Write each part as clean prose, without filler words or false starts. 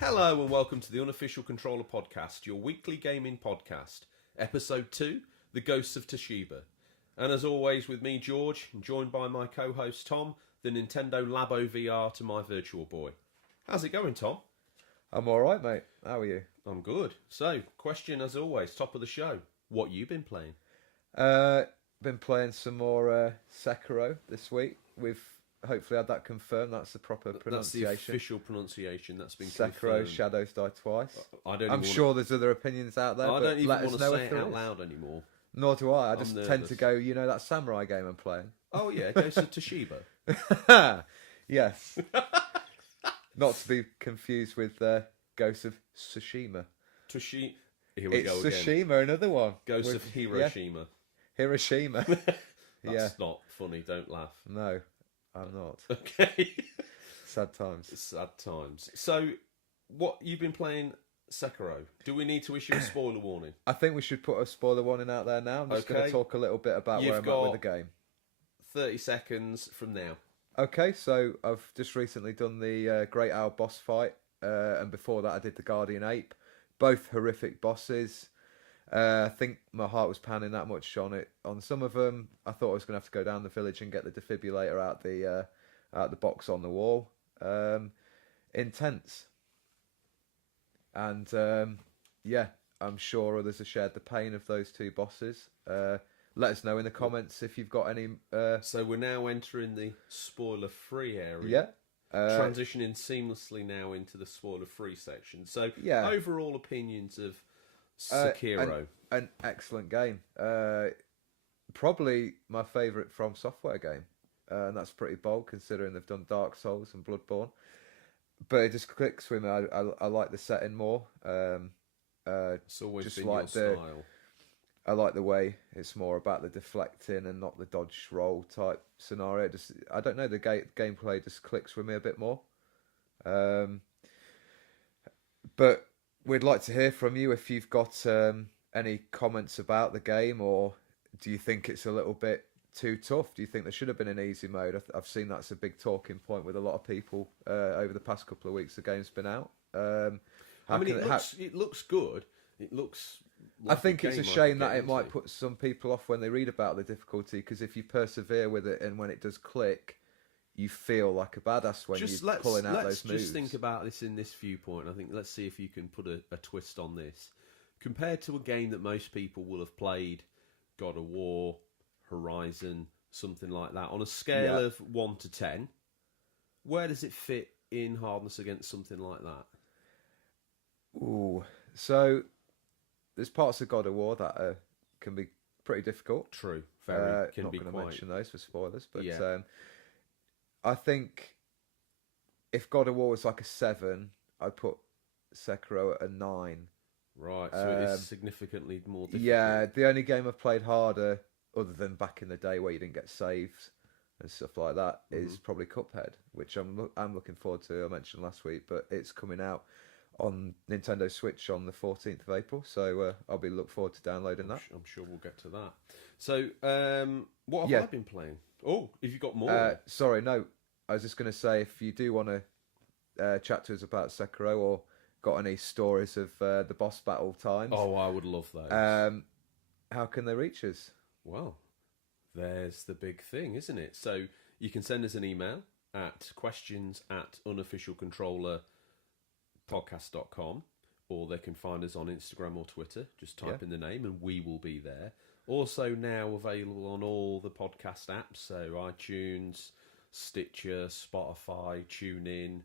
Hello and welcome to the Unofficial Controller Podcast, your weekly gaming podcast. Episode 2, The Ghosts of Toshiba. And as always with me, George, joined by my co-host Tom, the Nintendo Labo VR to my virtual boy. How's it going, Tom? I'm alright, mate. How are you? I'm good. So, question as always, top of the show. What you been playing? Been playing some more Sekiro this week. We've hopefully had that confirmed. That's the proper pronunciation. That's the official pronunciation that's been Sekiro confirmed. Shadows Die Twice. I'm sure there's other opinions out there. I don't even let want us to know say if it there out is. loud anymore. Nor do I. I just I'm tend nervous. to go, you know, that samurai game I'm playing. Oh yeah, Ghosts of Toshiba. Yes. Not to be confused with Ghosts of Tsushima. Here we go again. Tsushima, another one. Ghosts of Hiroshima. Hiroshima. That's not funny, don't laugh. No, I'm not. Okay. Sad times. Sad times. So, what you've been playing Sekiro. Do we need to issue a spoiler warning? I think we should put a spoiler warning out there now. I'm just going to talk a little bit about where I'm at with the game. 30 seconds from now. Okay, so I've just recently done the Great Owl boss fight, and before that I did the Guardian Ape. Both horrific bosses. I think my heart was pounding that much on it. On some of them, I thought I was going to have to go down the village and get the defibrillator out the box on the wall. Intense. And yeah, I'm sure others have shared the pain of those two bosses. Let us know in the comments if you've got any. So we're now entering the spoiler-free area. Yeah. Transitioning seamlessly now into the spoiler-free section. So, yeah. Overall opinions of Sekiro. An excellent game. Probably my favourite From Software game. And that's pretty bold considering they've done Dark Souls and Bloodborne. But it just clicks with me. I like the setting more. It's always just been like your style. I like the way it's more about the deflecting and not the dodge roll type scenario. I don't know, the gameplay just clicks with me a bit more. But we'd like to hear from you if you've got any comments about the game, or do you think it's a little bit too tough? Do you think there should have been an easy mode? I've seen that's a big talking point with a lot of people over the past couple of weeks the game's been out. It looks good. It looks like I think it's a shame that it might put some people off when they read about the difficulty, because if you persevere with it and when it does click, you feel like a badass when you're pulling out those moves. Just think about this in this viewpoint. I think let's see if you can put a twist on this. Compared to a game that most people will have played, God of War, Horizon, something like that, on a scale of 1 to 10, where does it fit in hardness against something like that? Ooh, so there's parts of God of War that can be pretty difficult. True, very. Can not be going to quite. mention those for spoilers, but Yeah. I think if God of War was like a 7, I'd put Sekiro at a 9. Right, so it is significantly more difficult. Yeah, the only game I've played harder, other than back in the day where you didn't get saves and stuff like that, is probably Cuphead, which I'm looking forward to. I mentioned last week, but it's coming out on Nintendo Switch on the 14th of April, so I'll be looking forward to downloading that. I'm sure we'll get to that. So, what have I been playing? Oh, have you got more? Sorry, no. I was just going to say, if you do want to chat to us about Sekiro or got any stories of the boss battle times... Oh, I would love those. How can they reach us? Well, there's the big thing, isn't it? So, you can send us an email at questions@unofficialcontrollerpodcast.com, or they can find us on Instagram or Twitter. Just type in the name and we will be there. Also now available on all the podcast apps, so iTunes, Stitcher, Spotify, TuneIn.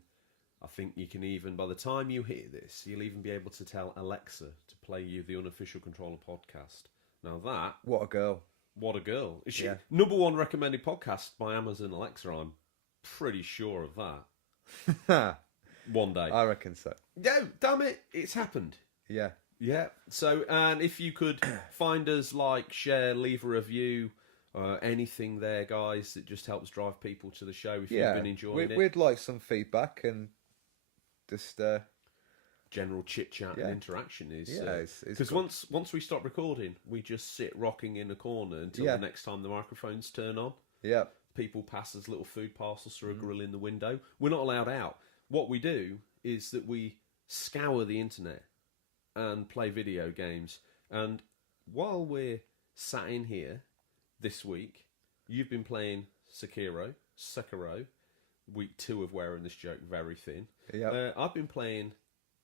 I think you can even, by the time you hear this, you'll even be able to tell Alexa to play you the Unofficial Controller podcast. Now that... What a girl. What a girl. Is she number one recommended podcast by Amazon Alexa? I'm pretty sure of that. One day. I reckon so. No, damn it, it's happened. Yeah. Yeah. So, and if you could find us, like, share, leave a review, anything there, guys, that just helps drive people to the show if you've been enjoying it. We'd like some feedback and just... general chit-chat and interaction is... Because once we stop recording, we just sit rocking in a corner until the next time the microphones turn on. Yeah. People pass us little food parcels through a grill in the window. We're not allowed out. What we do is that we scour the internet and play video games. And while we're sat in here this week, you've been playing Sekiro, week 2 of wearing this joke very thin. Yep. I've been playing,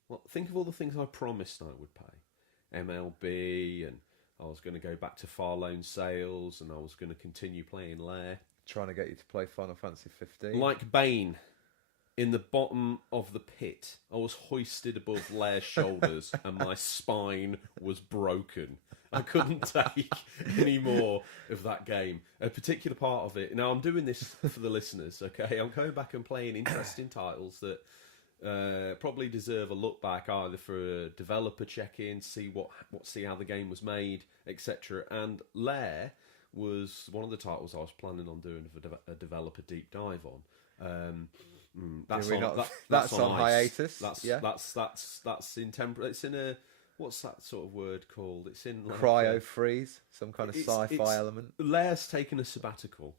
well, think of all the things I promised I would pay. MLB, and I was going to go back to Farlone Sales, and I was going to continue playing Lair. Trying to get you to play Final Fantasy 15. Like Bane, in the bottom of the pit, I was hoisted above Lair's shoulders, and my spine was broken. I couldn't take any more of that game. A particular part of it. Now, I'm doing this for the listeners, okay? I'm going back and playing interesting titles that probably deserve a look back, either for a developer check-in, see how the game was made, etc. And Lair was one of the titles I was planning on doing a developer deep dive on. That's on hiatus. That's in temporary. It's in a, what's that sort of word called? It's in like cryo freeze, some kind of sci-fi element. Lair's taken a sabbatical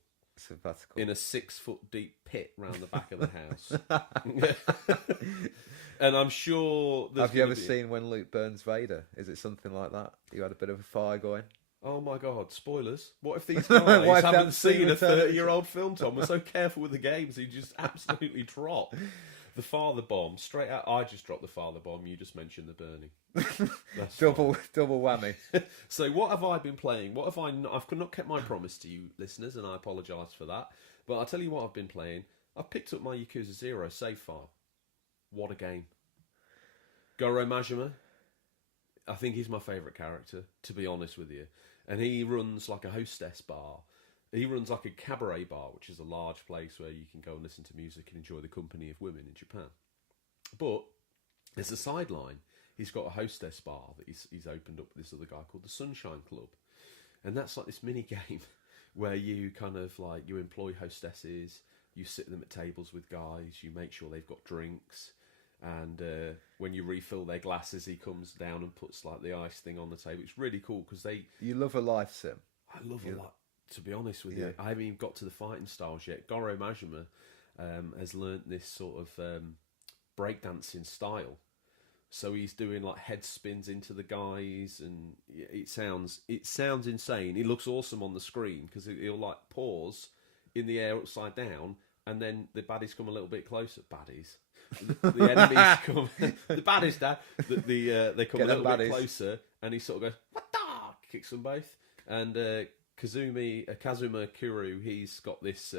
in a 6-foot deep pit round the back of the house. And I'm sure. Have you ever seen When Luke Burns Vader? Is it something like that? You had a bit of a fire going. Oh my God, spoilers. What if these guys haven't seen a 30-year-old film, Tom? We're so careful with the games, you just absolutely drop the father bomb straight out. I just dropped the father bomb, you just mentioned the burning. Double whammy. So what have I been playing? What have I not? I've not kept my promise to you, listeners, and I apologise for that. But I'll tell you what I've been playing. I've picked up my Yakuza 0 save file. What a game. Goro Majima, I think he's my favourite character, to be honest with you. And he runs like a hostess bar. He runs like a cabaret bar, which is a large place where you can go and listen to music and enjoy the company of women in Japan. But as a sideline, he's got a hostess bar that he's opened up with this other guy called the Sunshine Club. And that's like this mini game where you kind of like, you employ hostesses, you sit them at tables with guys, you make sure they've got drinks. And when you refill their glasses, he comes down and puts like the ice thing on the table. It's really cool because You love a life sim. I love a lot. To be honest with you, I haven't even got to the fighting styles yet. Goro Majima has learnt this sort of breakdancing style, so he's doing like head spins into the guys, and it sounds insane. He looks awesome on the screen because he'll like pause in the air upside down, and then the baddies come a little bit closer. Baddies. The enemies come. The baddies, Dad. They come a little bit closer, and he sort of goes, "What the?" Kicks them both. And Kazuma Kuru, he's got this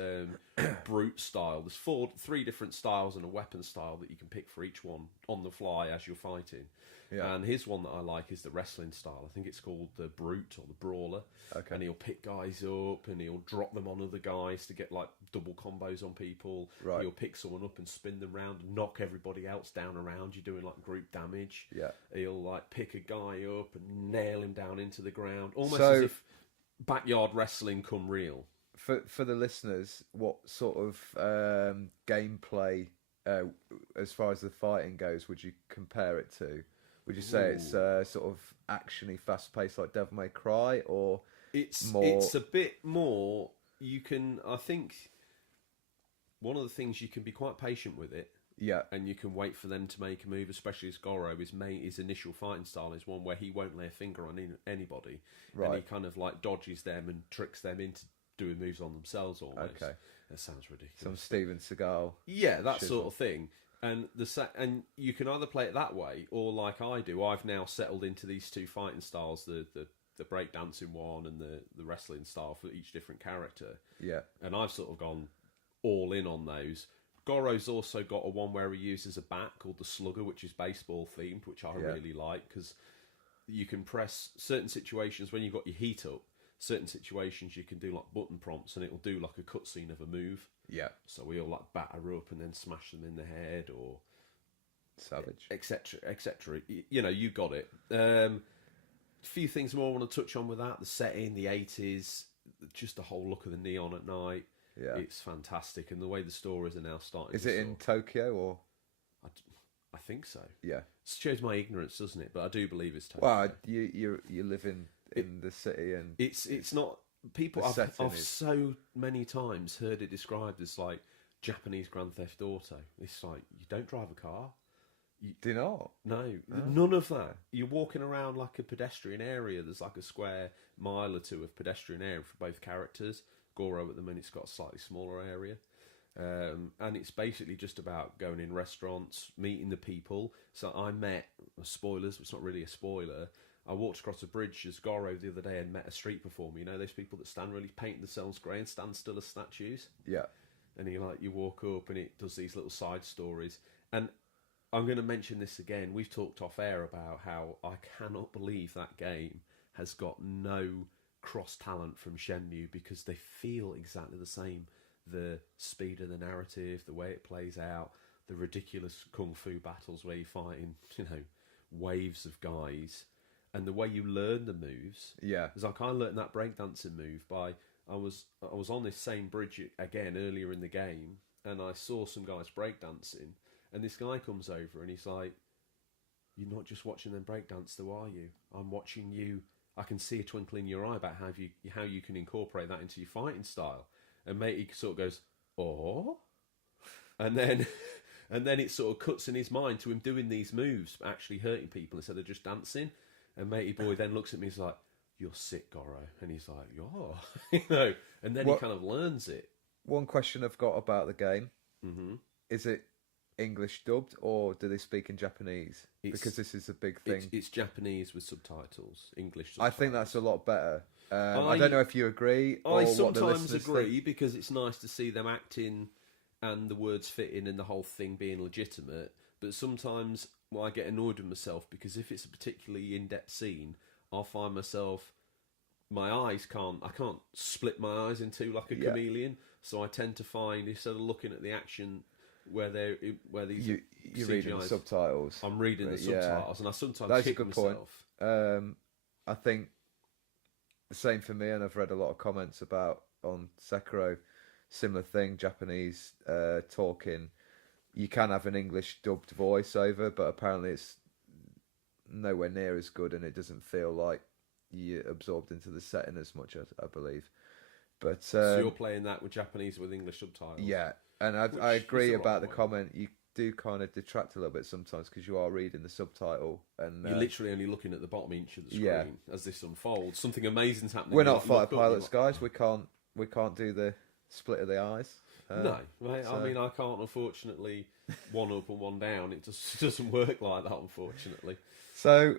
brute style. There's 3 different styles and a weapon style that you can pick for each one on the fly as you're fighting. Yeah. And his one that I like is the wrestling style. I think it's called the Brute or the Brawler. Okay. And he'll pick guys up and he'll drop them on other guys to get like double combos on people. Right. He'll pick someone up and spin them round and knock everybody else down around you, doing like group damage. Yeah. He'll like pick a guy up and nail him down into the ground, almost as if backyard wrestling come real. For the listeners, what sort of gameplay, as far as the fighting goes, would you compare it to? Would you say it's sort of actiony, fast-paced like Devil May Cry, or it's a bit more? You can, I think, one of the things you can be quite patient with it. Yeah, and you can wait for them to make a move, especially as Goro. His initial fighting style is one where he won't lay a finger on anybody, right? And he kind of like dodges them and tricks them into doing moves on themselves. Almost. Okay, that sounds ridiculous. Some Steven Seagal. Yeah, that sort of thing. And and you can either play it that way, or like I do. I've now settled into these 2 fighting styles: the breakdancing one and the wrestling style for each different character. Yeah, and I've sort of gone all in on those. Goro's also got a one where he uses a bat called the Slugger, which is baseball themed, which I really like because you can press certain situations when you've got your heat up. Certain situations you can do like button prompts and it'll do like a cutscene of a move. Yeah. So we'll like batter up and then smash them in the head or savage, etc., etc. You know, you got it. A few things more I want to touch on with that: the setting, the 80s, just the whole look of the neon at night. Yeah, it's fantastic, and the way the stories are now starting. Is it in Tokyo or? I think so. Yeah, it shows my ignorance, doesn't it? But I do believe it's Tokyo. Well, you live in the city, and it's not. People I've so many times heard it described as like Japanese Grand Theft Auto. It's like you don't drive a car, Do you not? No, none of that. You're walking around like a pedestrian area. There's like a square mile or two of pedestrian area for both characters. Goro at the minute's got a slightly smaller area. And it's basically just about going in restaurants, meeting the people. So I met, spoilers, it's not really a spoiler, I walked across a bridge as Goro the other day and met a street performer. You know those people that stand really painting themselves grey and stand still as statues? Yeah. And you walk up and it does these little side stories. And I'm going to mention this again. We've talked off air about how I cannot believe that game has got no cross talent from Shenmue because they feel exactly the same. The speed of the narrative, the way it plays out, the ridiculous kung fu battles where you're fighting, waves of guys, and the way you learn the moves. Yeah. It's like I learned that breakdancing move by I was on this same bridge again earlier in the game, and I saw some guys breakdancing, and this guy comes over and he's like, "You're not just watching them breakdance, though, are you? I'm watching you. I can see a twinkle in your eye about how you can incorporate that into your fighting style." And mate, he sort of goes, "Oh," and then it sort of cuts in his mind to him doing these moves, actually hurting people instead of just dancing. And matey boy then looks at me, he's like, "You're sick, Goro," and he's like, "Yeah," And then he kind of learns it. One question I've got about the game: is it English dubbed or do they speak in Japanese? Because this is a big thing. It's Japanese with subtitles, English subtitles. I think that's a lot better. I don't know if you agree. I sometimes agree because it's nice to see them acting and the words fitting and the whole thing being legitimate. But sometimes I get annoyed with myself because if it's a particularly in-depth scene, I'll find myself, I can't split my eyes in two like a chameleon. So I tend to find, instead of looking at the action where these you're reading the subtitles. I'm reading the subtitles, and I sometimes kick myself. Point. I think the same for me, and I've read a lot of comments on Sekiro, similar thing, Japanese talking. You can have an English dubbed voiceover, but apparently it's nowhere near as good, and it doesn't feel like you're absorbed into the setting as much, I believe. But so you're playing that with Japanese with English subtitles? Yeah, and I agree about the comment. You do kind of detract a little bit sometimes because you are reading the subtitle and you're literally only looking at the bottom inch of the screen as this unfolds. Something amazing's happening. We're not fighter pilots, guys. We can't do the split of the eyes. No, mate. So. I mean, I can't unfortunately one up and one down. It just doesn't work like that, unfortunately. So,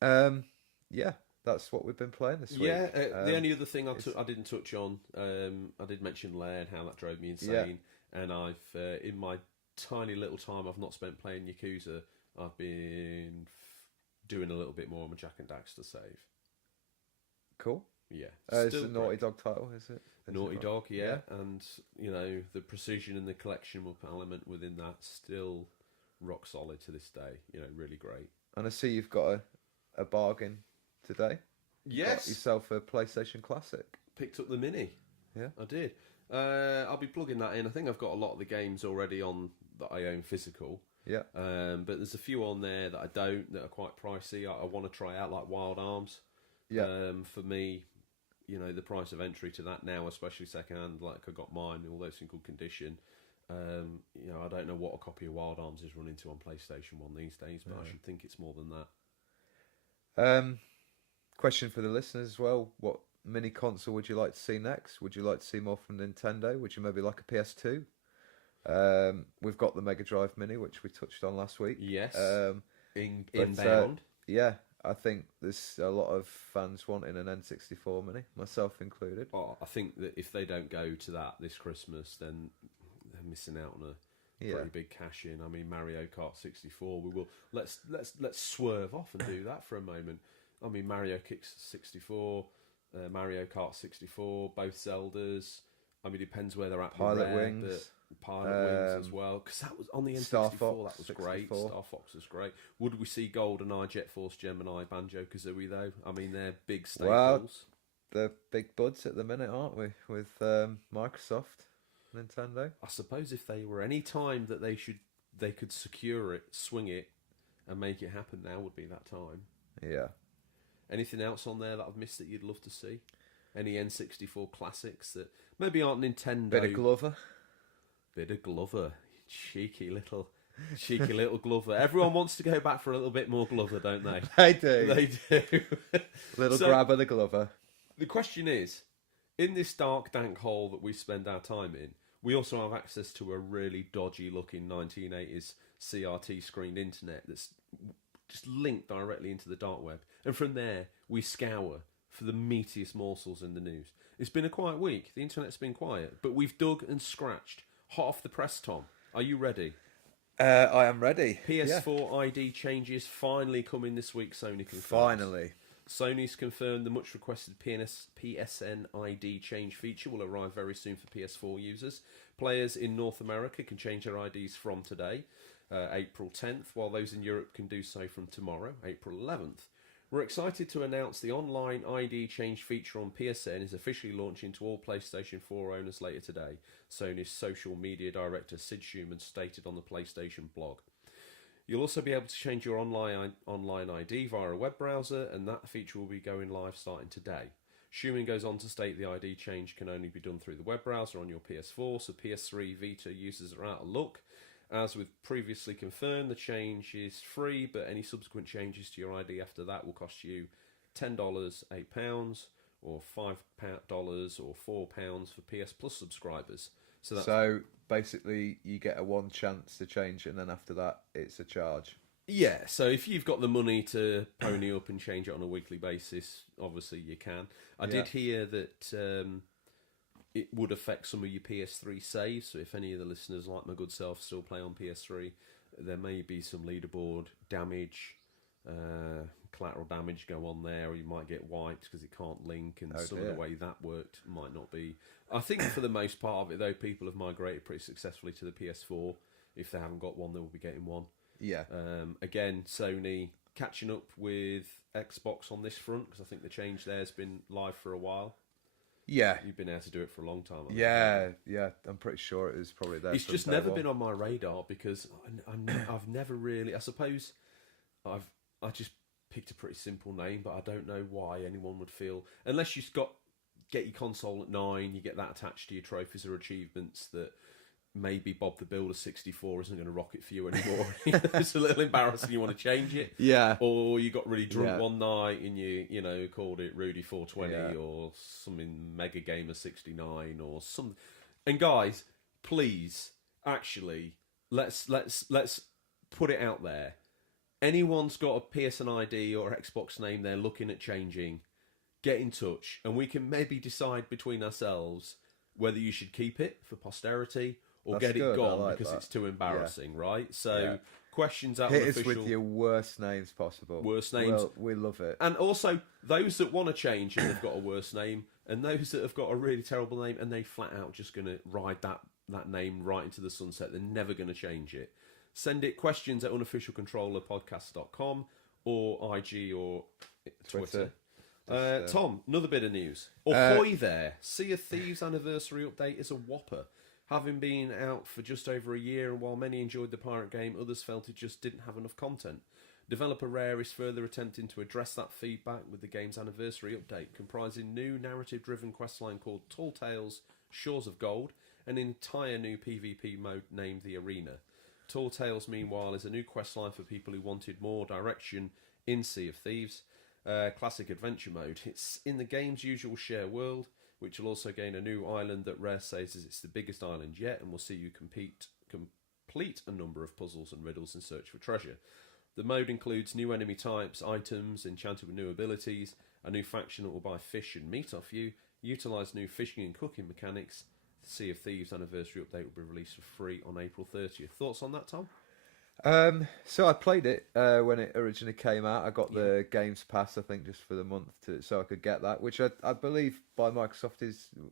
that's what we've been playing this week. Yeah, the only other thing I didn't touch on, I did mention Lair and how that drove me insane. Yeah. And I've in my tiny little time I've not spent playing Yakuza, I've been doing a little bit more on my Jak and Daxter save. Cool. Yeah. It's a Naughty Dog title, is it? Naughty Dog, yeah. And, the precision and the collectible element within that still rock solid to this day. Really great. And I see you've got a bargain today. Yes. Got yourself a PlayStation Classic. Picked up the Mini. Yeah. I did. I'll be plugging that in. I think I've got a lot of the games already on that I own physical. Yeah. But there's a few on there that I don't, that are quite pricey. I want to try out, like Wild Arms. Yeah. For me, the price of entry to that now, especially second-hand, like I got mine, all those in good condition. I don't know what a copy of Wild Arms is running to on PlayStation 1 these days, but I should think it's more than that. Question for the listeners as well. What mini console would you like to see next? Would you like to see more from Nintendo? Would you maybe like a PS2? We've got the Mega Drive Mini, which we touched on last week. Yes. Inbound. I think there's a lot of fans wanting an N64 Mini, myself included. Oh, I think that if they don't go to that this Christmas, then they're missing out on a pretty big cash in. I mean, Mario Kart 64. We will let's swerve off and do that for a moment. I mean, Mario Kicks 64, Mario Kart 64, both Zeldas. I mean, it depends where they're at. Pilot Wings. Pilot Wings as well, because that was on the N64. Star Fox, that was 64. Great. Star Fox was great. Would we see GoldenEye, Jet Force Gemini, Banjo Kazooie though? I mean, they're big staples. Well, they're big buds at the minute, aren't we? With Microsoft, Nintendo. I suppose if they were any time that they could secure it, swing it, and make it happen, now would be that time. Yeah. Anything else on there that I've missed that you'd love to see? Any N64 classics that maybe aren't Nintendo? Bit of Glover. Cheeky little Cheeky little Glover. Everyone wants to go back for a little bit more Glover, don't they? They do. They do. Little grab of the Glover. The question is, in this dark, dank hole that we spend our time in, we also have access to a really dodgy-looking 1980s CRT screened internet that's just linked directly into the dark web. And from there, we scour for the meatiest morsels in the news. It's been a quiet week. The internet's been quiet. But we've dug and scratched. Hot off the press, Tom. Are you ready? I am ready. PS4 ID changes finally coming this week, Sony confirms. Finally. Sony's confirmed the much requested PSN ID change feature will arrive very soon for PS4 users. Players in North America can change their IDs from today, April 10th, while those in Europe can do so from tomorrow, April 11th. We're excited to announce the online ID change feature on PSN is officially launching to all PlayStation 4 owners later today, Sony's social media director Sid Schumann stated on the PlayStation blog. You'll also be able to change your online ID via a web browser, and that feature will be going live starting today. Schumann goes on to state the ID change can only be done through the web browser on your PS4, so PS3 Vita users are out of luck. As with previously confirmed, the change is free, but any subsequent changes to your ID after that will cost you $10, £8, or $5 or £4 for PS Plus subscribers. So basically, you get a one chance to change it, and then after that, it's a charge. Yeah, so if you've got the money to pony up and change it on a weekly basis, obviously you can. I did hear that it would affect some of your PS3 saves, so if any of the listeners, like my good self, still play on PS3, there may be some leaderboard damage, collateral damage go on there, or you might get wiped because it can't link, and some of the way that worked might not be. I think for the most part of it, though, people have migrated pretty successfully to the PS4. If they haven't got one, they will be getting one. Yeah. Again, Sony catching up with Xbox on this front, because I think the change there has been live for a while. Yeah. You've been able to do it for a long time. Yeah. I'm pretty sure it was probably there. It's just never been on my radar because I've never really. I suppose I just picked a pretty simple name, but I don't know why anyone would feel, unless you've get your console at 9, you get that attached to your trophies or achievements, that maybe Bob the Builder 64 isn't going to rock it for you anymore. It's a little embarrassing, you want to change it. Yeah. Or you got really drunk one night and you called it Rudy 420 or something Mega Gamer 69 or some. And guys, please, actually, let's put it out there. Anyone's got a PSN ID or Xbox name they're looking at changing, get in touch, and we can maybe decide between ourselves whether you should keep it for posterity or get it gone because it's too embarrassing, right? So questions out hit unofficial. us with your worst names possible. Worst names. We love it. And also those that want to change and they've got a worse name, and those that have got a really terrible name and they flat out just going to ride that name right into the sunset. They're never going to change it. Send it questions at unofficialcontrollerpodcast.com or IG or Twitter. Tom, another bit of news. Ahoy there! Sea of Thieves anniversary update is a whopper. Having been out for just over a year, and while many enjoyed the pirate game, others felt it just didn't have enough content. Developer Rare is further attempting to address that feedback with the game's anniversary update, comprising new narrative-driven questline called Tall Tales Shores of Gold, and an entire new PvP mode named The Arena. Tall Tales, meanwhile, is a new questline for people who wanted more direction in Sea of Thieves. Classic adventure mode. It's in the game's usual share world, which will also gain a new island that Rare says is it's the biggest island yet, and will see you complete a number of puzzles and riddles in search for treasure. The mode includes new enemy types, items enchanted with new abilities, a new faction that will buy fish and meat off you, utilise new fishing and cooking mechanics. The Sea of Thieves anniversary update will be released for free on April 30th. Thoughts on that, Tom? So I played it when it originally came out. I got the Games Pass, I think, just for the month, so I could get that, which I believe by Microsoft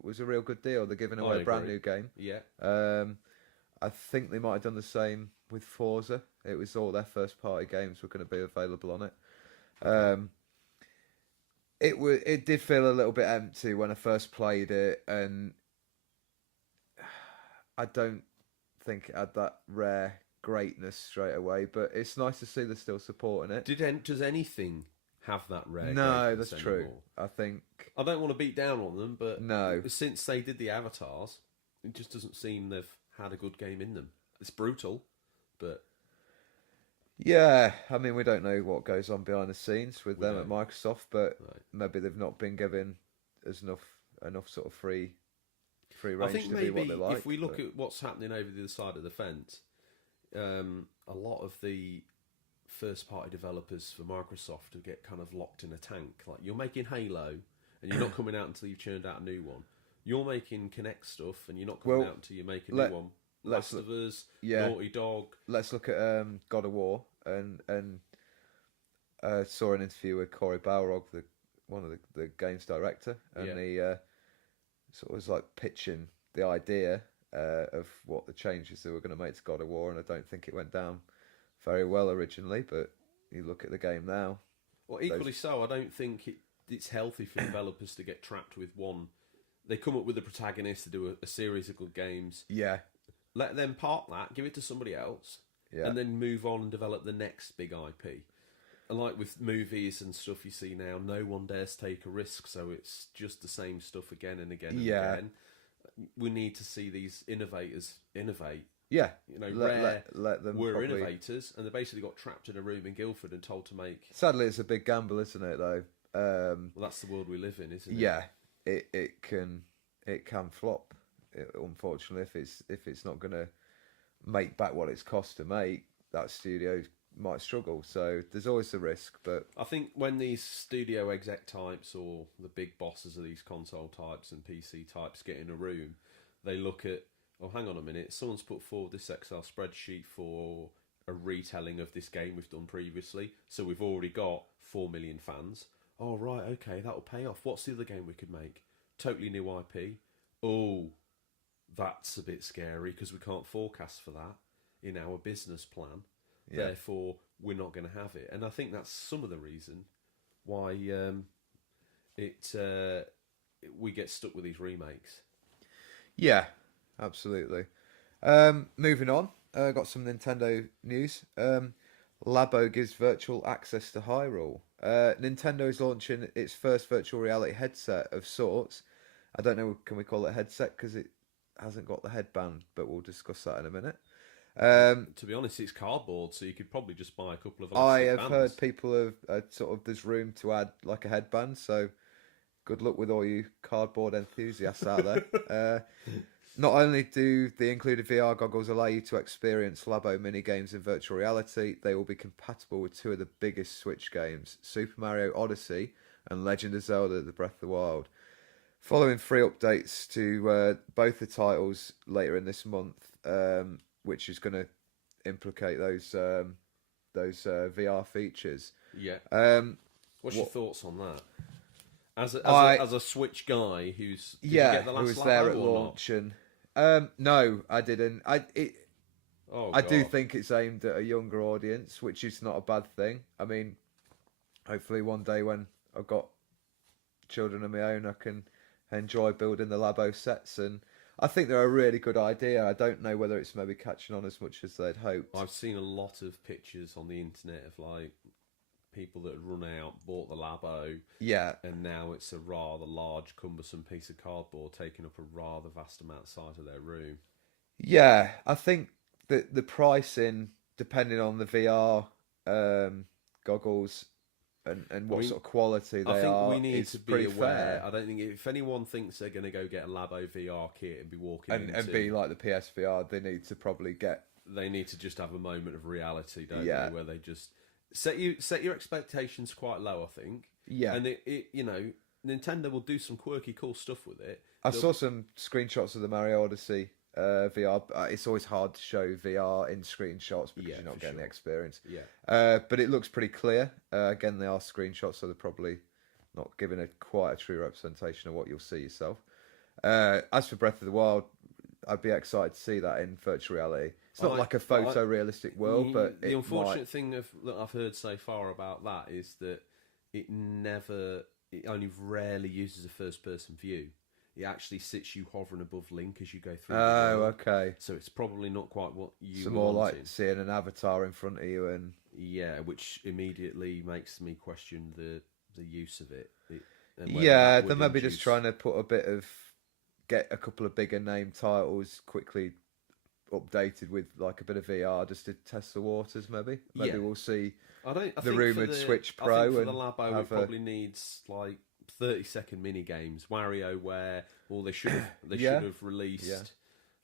was a real good deal. They're giving away a brand new game. Yeah. I think they might have done the same with Forza. It was all their first party games were going to be available on it. It did feel a little bit empty when I first played it, and I don't think it had that Rare greatness straight away, but it's nice to see they're still supporting it. Does anything have that Rare? No, that's anymore? true. I think I don't want to beat down on them, but no, since they did the avatars, it just doesn't seem they've had a good game in them. It's brutal, but Yeah, I mean, we don't know what goes on behind the scenes with We them at don't. Microsoft, but Right. maybe they've not been given as enough sort of free I range think to be what they maybe if like. we look But at what's happening over the other side of the fence, a lot of the first party developers for Microsoft to get kind of locked in a tank. Like you're making Halo and you're not coming out until you've churned out a new one. You're making Kinect stuff and you're not coming well, out until you make a new let one. let's Last look. of Us, Yeah, Naughty Dog. let's look at God of War and saw an interview with Cory Balrog, the one of the games director, and Yeah. he sort of was like pitching the idea of what the changes they were going to make to God of War, and I don't think it went down very well originally, but you look at the game now. Well, equally Those, so, I don't think it's healthy for developers to get trapped with one. They come up with a protagonist to do a series of good games. yeah, Let them park that, give it to somebody else, yeah, and then move on and develop the next big IP. And like with movies and stuff you see now, no one dares take a risk, so it's just the same stuff again and again and yeah, again. We need to see ththese innovators innovate. yeah. You know, Let them were probably. innovators, and they basically got trapped in a room in Guildford and told to make. Sadly, it's a big gamble, isn't it? Though. Well, that's the world we live in, isn't it? Yeah, it can flop. Unfortunately, if it's not going to make back what it's cost to make, that studio might struggle. So there's always the risk. But I think when these studio exec types or the big bosses of these console types and PC types get in a room, they look at, oh, hang on a minute, someone's put forward this Excel spreadsheet for a retelling of this game we've done previously, so we've already got 4 million fans. Oh, right, okay, that'll pay off. What's the other game we could make? Totally new IP. Oh, that's a bit scary because we can't forecast for that in our business plan. yeah, Therefore, we're not going to have it. And I think that's some of the reason why it we get stuck with these remakes. yeah, absolutely. Moving on, got some Nintendo news. Labo gives virtual access to Hyrule. Nintendo is launching its first virtual reality headset of sorts. I don't know, can we call it a headset because it hasn't got the headband, but we'll discuss that in a minute. To be honest, it's cardboard, so you could probably just buy a couple of I elastic have bands. heard people have sort of there's room to add like a headband, so good luck with all you cardboard enthusiasts out there. Not only do the included VR goggles allow you to experience Labo mini games in virtual reality, they will be compatible with two of the biggest Switch games, Super Mario Odyssey and Legend of Zelda: The Breath of the Wild. Following free updates to both the titles later in this month, which is going to implicate those VR features. Yeah. Um, What's your what thoughts on that? I As a Switch guy who's did you yeah, get the who last was there Labo at or not? launch and no, I didn't. Oh, I do God. think it's aimed at a younger audience, which is not a bad thing. I mean, hopefully one day when I've got children of my own, I can enjoy building the Labo sets, and I think they're a really good idea. I don't know whether it's maybe catching on as much as they'd hoped. I've seen a lot of pictures on the internet of like people that had run out, bought the Labo, Yeah, and now it's a rather large, cumbersome piece of cardboard taking up a rather vast amount of size of their room. yeah. I think that the pricing, depending on the VR goggles and what mean, sort of quality I they think are, we need is to be pretty aware. fair. I don't think if anyone thinks they're going to go get a Labo VR kit and be walking And into, be like the PSVR, they need to probably get they need to just have a moment of reality, don't yeah, they? Where they just set your expectations quite low. I think, yeah. and it you know Nintendo will do some quirky, cool stuff with it. I saw some screenshots of the Mario Odyssey VR. It's always hard to show VR in screenshots because Yeah, you're not for getting the sure. experience. Yeah, But it looks pretty clear. Again, they are screenshots, so they're probably not giving quite a true representation of what you'll see yourself. As for Breath of the Wild, I'd be excited to see that in virtual reality. It's not like a photorealistic world, but the it unfortunate might. thing that I've heard so far about that is that it only rarely uses a first person view. It actually sits you hovering above Link as you go through the Oh, world. okay. So it's probably not quite what you So were more wanting. like seeing an avatar in front of you and Yeah, which immediately makes me question the use of it. And whether yeah, that they would may be just induce- trying to put a bit of get a couple of bigger name titles quickly updated with like a bit of VR just to test the waters. Maybe Yeah. we'll see I the think rumoured Switch Pro. I think for and the Labo, have it probably needs like 30-second mini games, WarioWare, or they should have released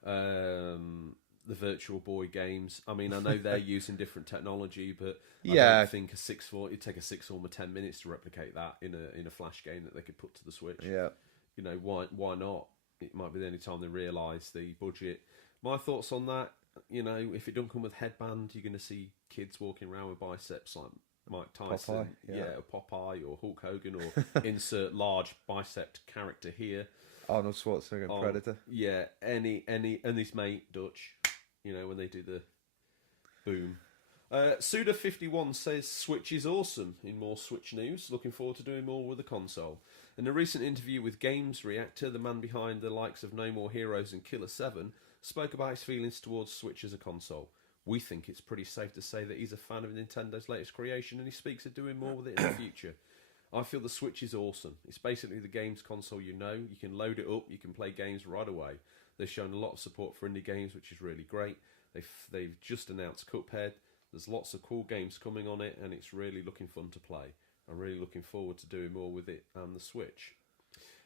the Virtual Boy games. I mean, I know they're using different technology, but I don't think it'd take a 6 form 10 minutes to replicate that in a flash game that they could put to the Switch. Yeah, you know, why not? It might be the only time they realise the budget. My thoughts on that, you know, if it don't come with headband, you're going to see kids walking around with biceps like Mike Tyson, or Popeye, or Hulk Hogan, or insert large bicep character here. Arnold Schwarzenegger and Predator. Yeah, and his mate Dutch, you know, when they do the boom. Suda51 says Switch is awesome. In more Switch news, looking forward to doing more with the console. In a recent interview with Games Reactor, the man behind the likes of No More Heroes and Killer 7 spoke about his feelings towards Switch as a console. We think it's pretty safe to say that he's a fan of Nintendo's latest creation, and he speaks of doing more with it in the future. I feel the Switch is awesome. It's basically the games console you know. You can load it up, you can play games right away. They've shown a lot of support for indie games, which is really great. They've just announced Cuphead. There's lots of cool games coming on it, and it's really looking fun to play. I'm really looking forward to doing more with it and the Switch.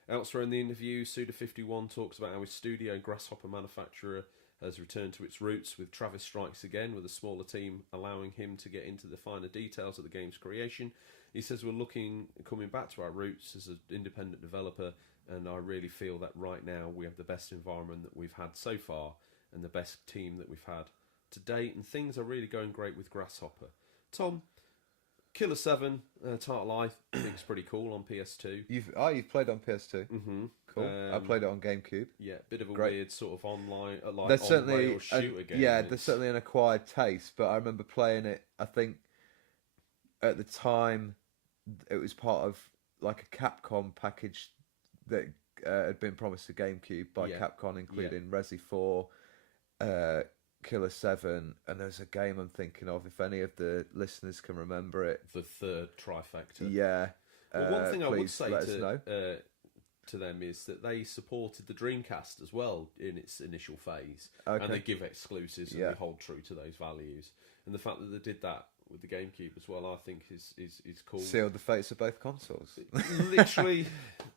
Elsewhere in the interview, Suda51 talks about how his studio, Grasshopper Manufacturer, has returned to its roots, with Travis Strikes Again, with a smaller team allowing him to get into the finer details of the game's creation. He says we're coming back to our roots as an independent developer, and I really feel that right now we have the best environment that we've had so far and the best team that we've had to date, and things are really going great with Grasshopper. Tom, Killer 7, Title I think it's pretty cool on PS2. You've played on PS2. Mm-hmm. Cool. I played it on GameCube. Yeah, bit of a weird sort of online, there's certainly on-rail shooter game. Yeah, there's certainly an acquired taste, but I remember playing it. I think at the time it was part of like a Capcom package that had been promised to GameCube by Capcom, including Resi 4, Killer 7, and there's a game I'm thinking of, if any of the listeners can remember it. The third trifecta. Yeah. Well, one thing I would say to them is that they supported the Dreamcast as well in its initial phase. Okay. And they give exclusives and they hold true to those values. And the fact that they did that with the GameCube as well, I think is cool. Sealed the fates of both consoles. Literally,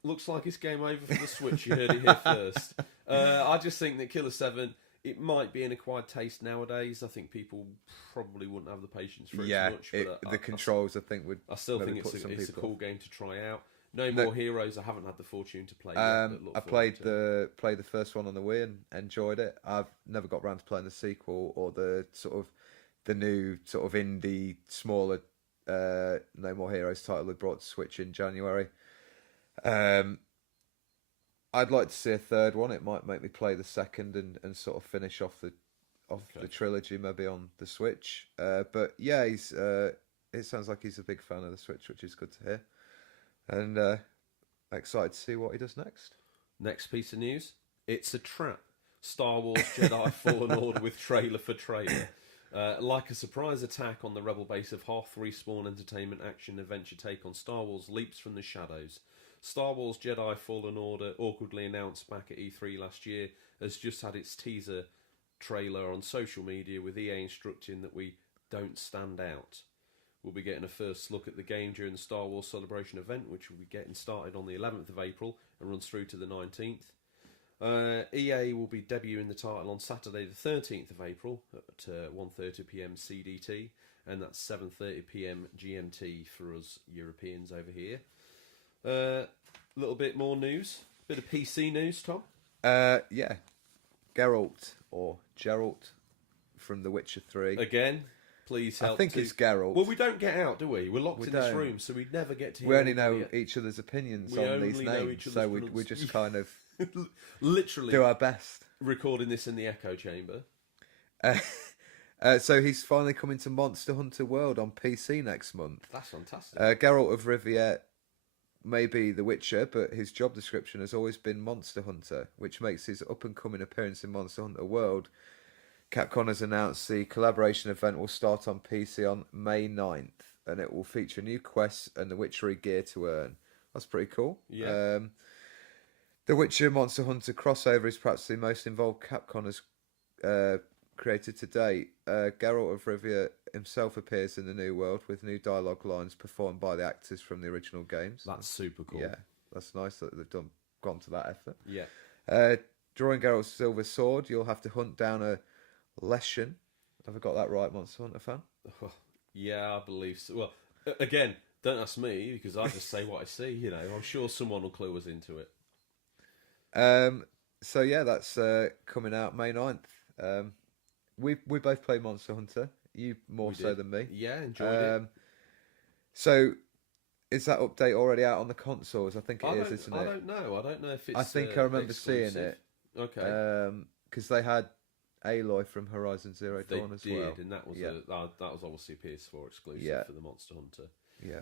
looks like it's game over for the Switch. You heard it here first. I just think that Killer 7... it might be an acquired taste nowadays. I think people probably wouldn't have the patience for it as much. But the controls, I think, would. I still think it's a cool game to try out. No More Heroes. I haven't had the fortune to play. Yet, I played the first one on the Wii and enjoyed it. I've never got around to playing the sequel or the new sort of indie smaller No More Heroes title they brought to Switch in January. I'd like to see a third one. It might make me play the second and sort of finish off the trilogy maybe on the Switch. But yeah, it sounds like he's a big fan of the Switch, which is good to hear. And excited to see what he does next. Next piece of news. It's a trap. Star Wars Jedi Fallen Order with trailer for trailer. Like a surprise attack on the rebel base of Hoth, Respawn Entertainment action adventure take on Star Wars leaps from the shadows. Star Wars Jedi Fallen Order, awkwardly announced back at E3 last year, has just had its teaser trailer on social media, with EA instructing that we don't stand out. We'll be getting a first look at the game during the Star Wars Celebration event, which will be getting started on the 11th of April and runs through to the 19th. EA will be debuting the title on Saturday the 13th of April at 1:30pm CDT, and that's 7:30pm GMT for us Europeans over here. A little bit more news, bit of PC news, Tom. Yeah, Geralt or Geralt from The Witcher 3 again. Please help. I think it's Geralt. Well, we don't get out, do we? We're locked in this room, so we never get to hear. We only know each other's opinions on these names, so we just kind of literally do our best. Recording this in the echo chamber. So he's finally coming to Monster Hunter World on PC next month. That's fantastic. Geralt of Rivia may be The Witcher, but his job description has always been Monster Hunter, which makes his up-and-coming appearance in Monster Hunter World. Capcom has announced the collaboration event will start on PC on May 9th, and it will feature new quests and the Witchery gear to earn. That's pretty cool. Yeah. The Witcher Monster Hunter crossover is perhaps the most involved Capcom has created to date. Geralt of Rivia himself appears in the new world with new dialogue lines performed by the actors from the original games. That's super cool. Yeah, that's nice that they've gone to that effort. Yeah. Drawing Geralt's silver sword, you'll have to hunt down a Leshen. Have I got that right, Monster Hunter fan? Yeah, I believe so. Well, again, don't ask me because I just say what I see. You know, I'm sure someone will clue us into it. So yeah, that's coming out May 9th. We both play Monster Hunter. You more so than me. Yeah, enjoyed it. So is that update already out on the consoles? I think it is, isn't it? I don't know. I don't know if it's. I think I remember exclusive. seeing it. Okay. Because they had Aloy from Horizon Zero Dawn as well. And that was that was obviously a PS4 exclusive for the Monster Hunter. Yeah.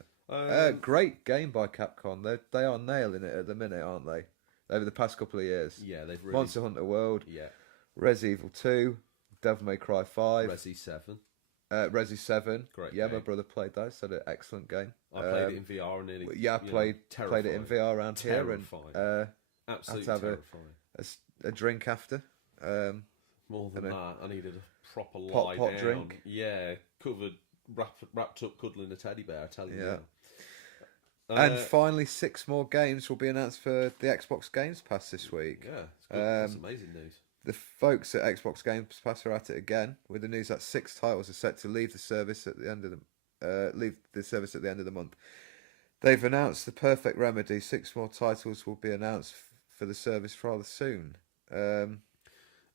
Great game by Capcom. They are nailing it at the minute, aren't they? Over the past couple of years. Yeah, they've really... Monster Hunter World. Yeah. Res Evil 2. Devil May Cry 5. Resi 7. Resi 7. Great game. My brother played that. It's an excellent game. I played it in VR and nearly... Yeah, I played it in VR around here. And, absolutely terrifying. A drink after. More than that, I needed a proper pot down. drink. Yeah, wrapped up cuddling a teddy bear, I tell you now. And finally, 6 more games will be announced for the Xbox Games Pass this week. Yeah, it's good. That's amazing news. The folks at Xbox Games Pass are at it again with the news that 6 titles are set to leave the service at the end of the month. They've announced the perfect remedy. 6 more titles will be announced for the service rather soon.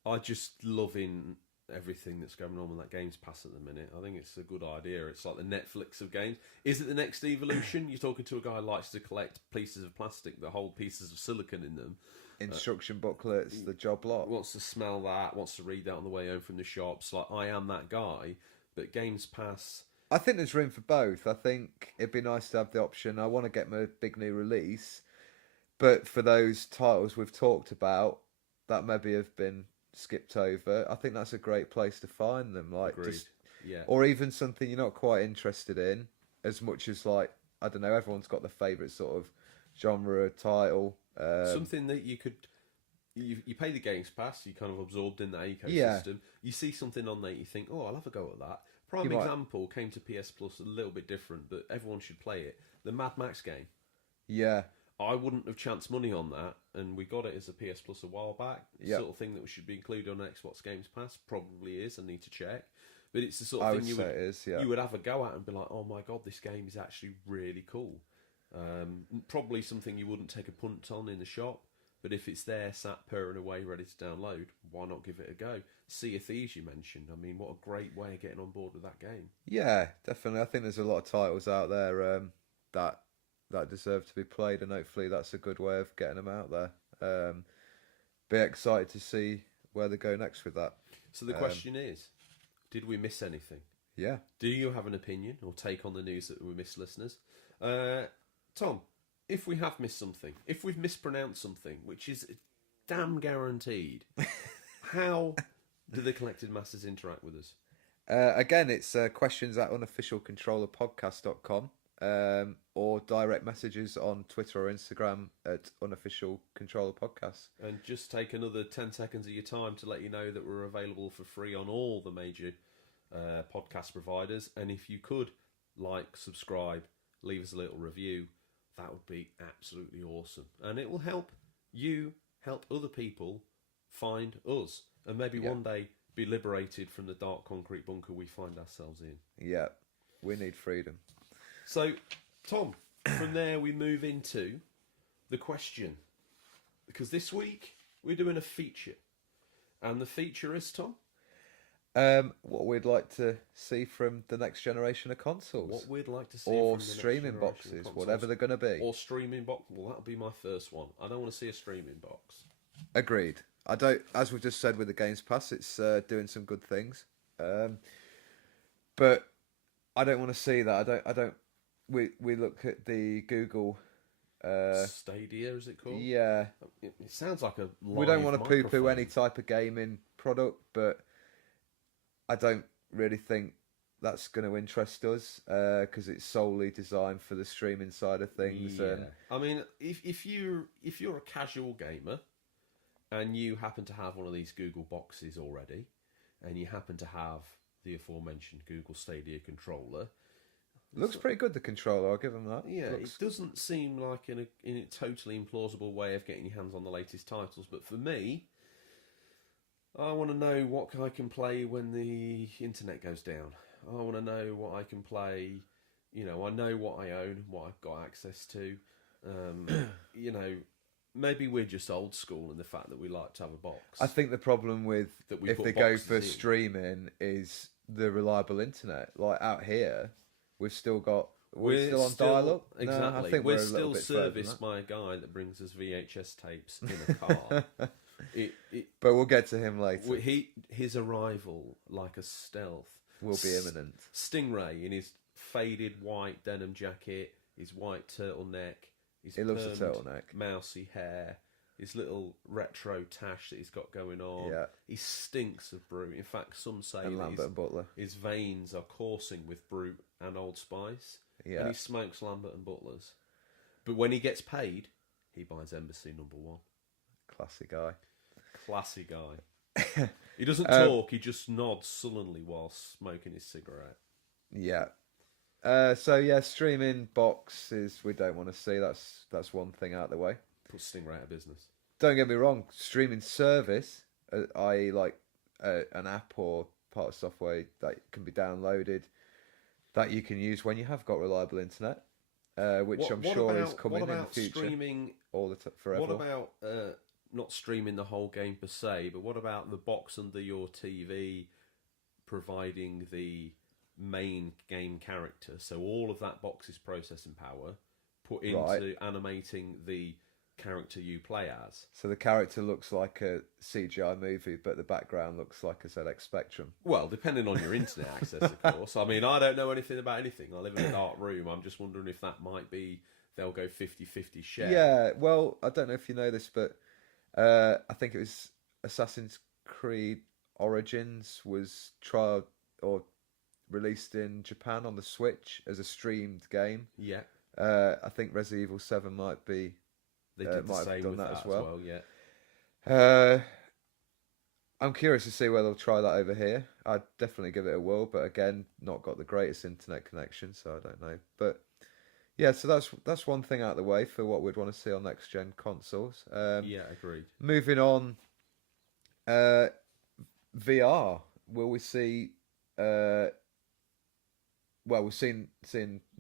I just loving everything that's going on with that Games Pass at the minute. I think it's a good idea. It's like the Netflix of games. Is it the next evolution? You're talking to a guy who likes to collect pieces of plastic that hold pieces of silicon in them. Instruction booklets, the job lot. Wants to smell that, wants to read that on the way home from the shops. Like, I am that guy. But Games Pass... I think there's room for both. I think it'd be nice to have the option. I want to get my big new release. But for those titles we've talked about, that maybe have been skipped over, I think that's a great place to find them. Like, or even something you're not quite interested in, as much as, like, I don't know, everyone's got their favourite sort of genre title. Something that you could, you pay the Games Pass, you kind of absorbed in that ecosystem. You see something on there, you think, oh, I'll have a go at that. Prime example came to PS Plus a little bit different, but everyone should play it. The Mad Max game. Yeah. I wouldn't have chanced money on that, and we got it as a PS Plus a while back. The sort of thing that should be included on Xbox Games Pass probably is. I need to check, but it's the sort of thing you would have a go at and be like, "Oh my god, this game is actually really cool." Probably something you wouldn't take a punt on in the shop, but if it's there, sat purring away, ready to download, why not give it a go? Sea of Thieves you mentioned. I mean, what a great way of getting on board with that game. Yeah, definitely. I think there's a lot of titles out there that deserve to be played, and hopefully that's a good way of getting them out there. Be excited to see where they go next with that. So the question is, did we miss anything? Yeah. Do you have an opinion or take on the news that we missed, listeners? Tom, if we have missed something, if we've mispronounced something, which is damn guaranteed, how do the collected masses interact with us? Again, it's questions at unofficialcontrollerpodcast.com. Or direct messages on Twitter or Instagram at Unofficial Controller Podcast. And just take another 10 seconds of your time to let you know that we're available for free on all the major podcast providers. And if you could subscribe, leave us a little review, that would be absolutely awesome. And it will help you help other people find us. And maybe one day be liberated from the dark concrete bunker we find ourselves in. Yeah, we need freedom. So, Tom, from there we move into the question. Because this week we're doing a feature. And the feature is, Tom? What we'd like to see from the next generation of consoles. What we'd like to see or from the streaming boxes, whatever they're going to be. Or streaming box. Well, that'll be my first one. I don't want to see a streaming box. Agreed. I don't. As we've just said with the Games Pass, it's doing some good things. But I don't want to see that. I don't. We look at the Google Stadia, is it called? Yeah. It sounds like a live we don't want to microphone. poo-poo any type of gaming product, but I don't really think that's going to interest us because it's solely designed for the streaming side of things. Yeah. I mean, if you're a casual gamer and you happen to have one of these Google boxes already, and you happen to have the aforementioned Google Stadia controller. Looks pretty good, the controller, I'll give them that. Yeah, it doesn't seem like in a totally implausible way of getting your hands on the latest titles, but for me, I want to know what I can play when the internet goes down. I want to know what I can play. You know, I know what I own, what I've got access to. You know, maybe we're just old school in the fact that we like to have a box. I think the problem with if they go for streaming is the reliable internet. Like out here, we're still on dial-up. Exactly. No, I think we're a little still bit serviced by a guy that brings us VHS tapes in a car. But we'll get to him later. His arrival, like a stealth, will be imminent. Stingray in his faded white denim jacket, his white turtleneck, he loves the turtleneck, mousy hair, his little retro tash that he's got going on. Yeah. He stinks of Brute. In fact, some say Lambert and Butler. His veins are coursing with Brute and Old Spice. Yeah. And he smokes Lambert and Butlers. But when he gets paid, he buys Embassy No. 1. Classy guy. Classy guy. He doesn't talk, he just nods sullenly while smoking his cigarette. Yeah. Streaming boxes we don't want to see. That's one thing out of the way. Put Stingray out of business. Don't get me wrong, streaming service, i.e. like an app or part of software that can be downloaded that you can use when you have got reliable internet, which I'm sure is coming in the future. Streaming all forever. What about not streaming the whole game per se, but what about the box under your TV providing the main game character? So all of that box's processing power put into animating the character you play as. So the character looks like a CGI movie, but the background looks like a ZX Spectrum. Well, depending on your internet access, of course. I mean, I don't know anything about anything. I live in a dark room. I'm just wondering if that might be, they'll go 50-50 share. Yeah, well, I don't know if you know this, but I think it was Assassin's Creed Origins was trialed or released in Japan on the Switch as a streamed game. Yeah. I think Resident Evil 7 might be. They did the might same have done with that as well. Yeah. I'm curious to see whether they'll try that over here. I'd definitely give it a whirl, but again, not got the greatest internet connection, so I don't know. But yeah, so that's one thing out of the way for what we'd want to see on next gen consoles. Yeah, agreed. Moving on, VR. Will we see? Well, we've seen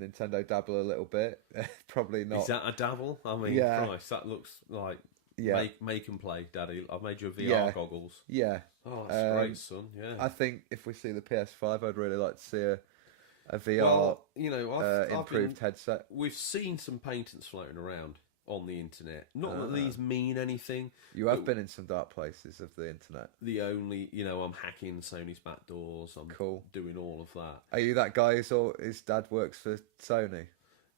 Nintendo dabble a little bit. Probably not. Is that a dabble? I mean, Christ, that looks like make and play, Daddy. I've made you VR goggles. Yeah. Oh, that's great, son. Yeah. I think if we see the PS5, I'd really like to see a VR, well, you know, improved headset. We've seen some patents floating around on the internet. Not that these mean anything. You have been in some dark places of the internet. The only, you know, I'm hacking Sony's back doors. I'm doing all of that. Are you that guy his dad works for Sony?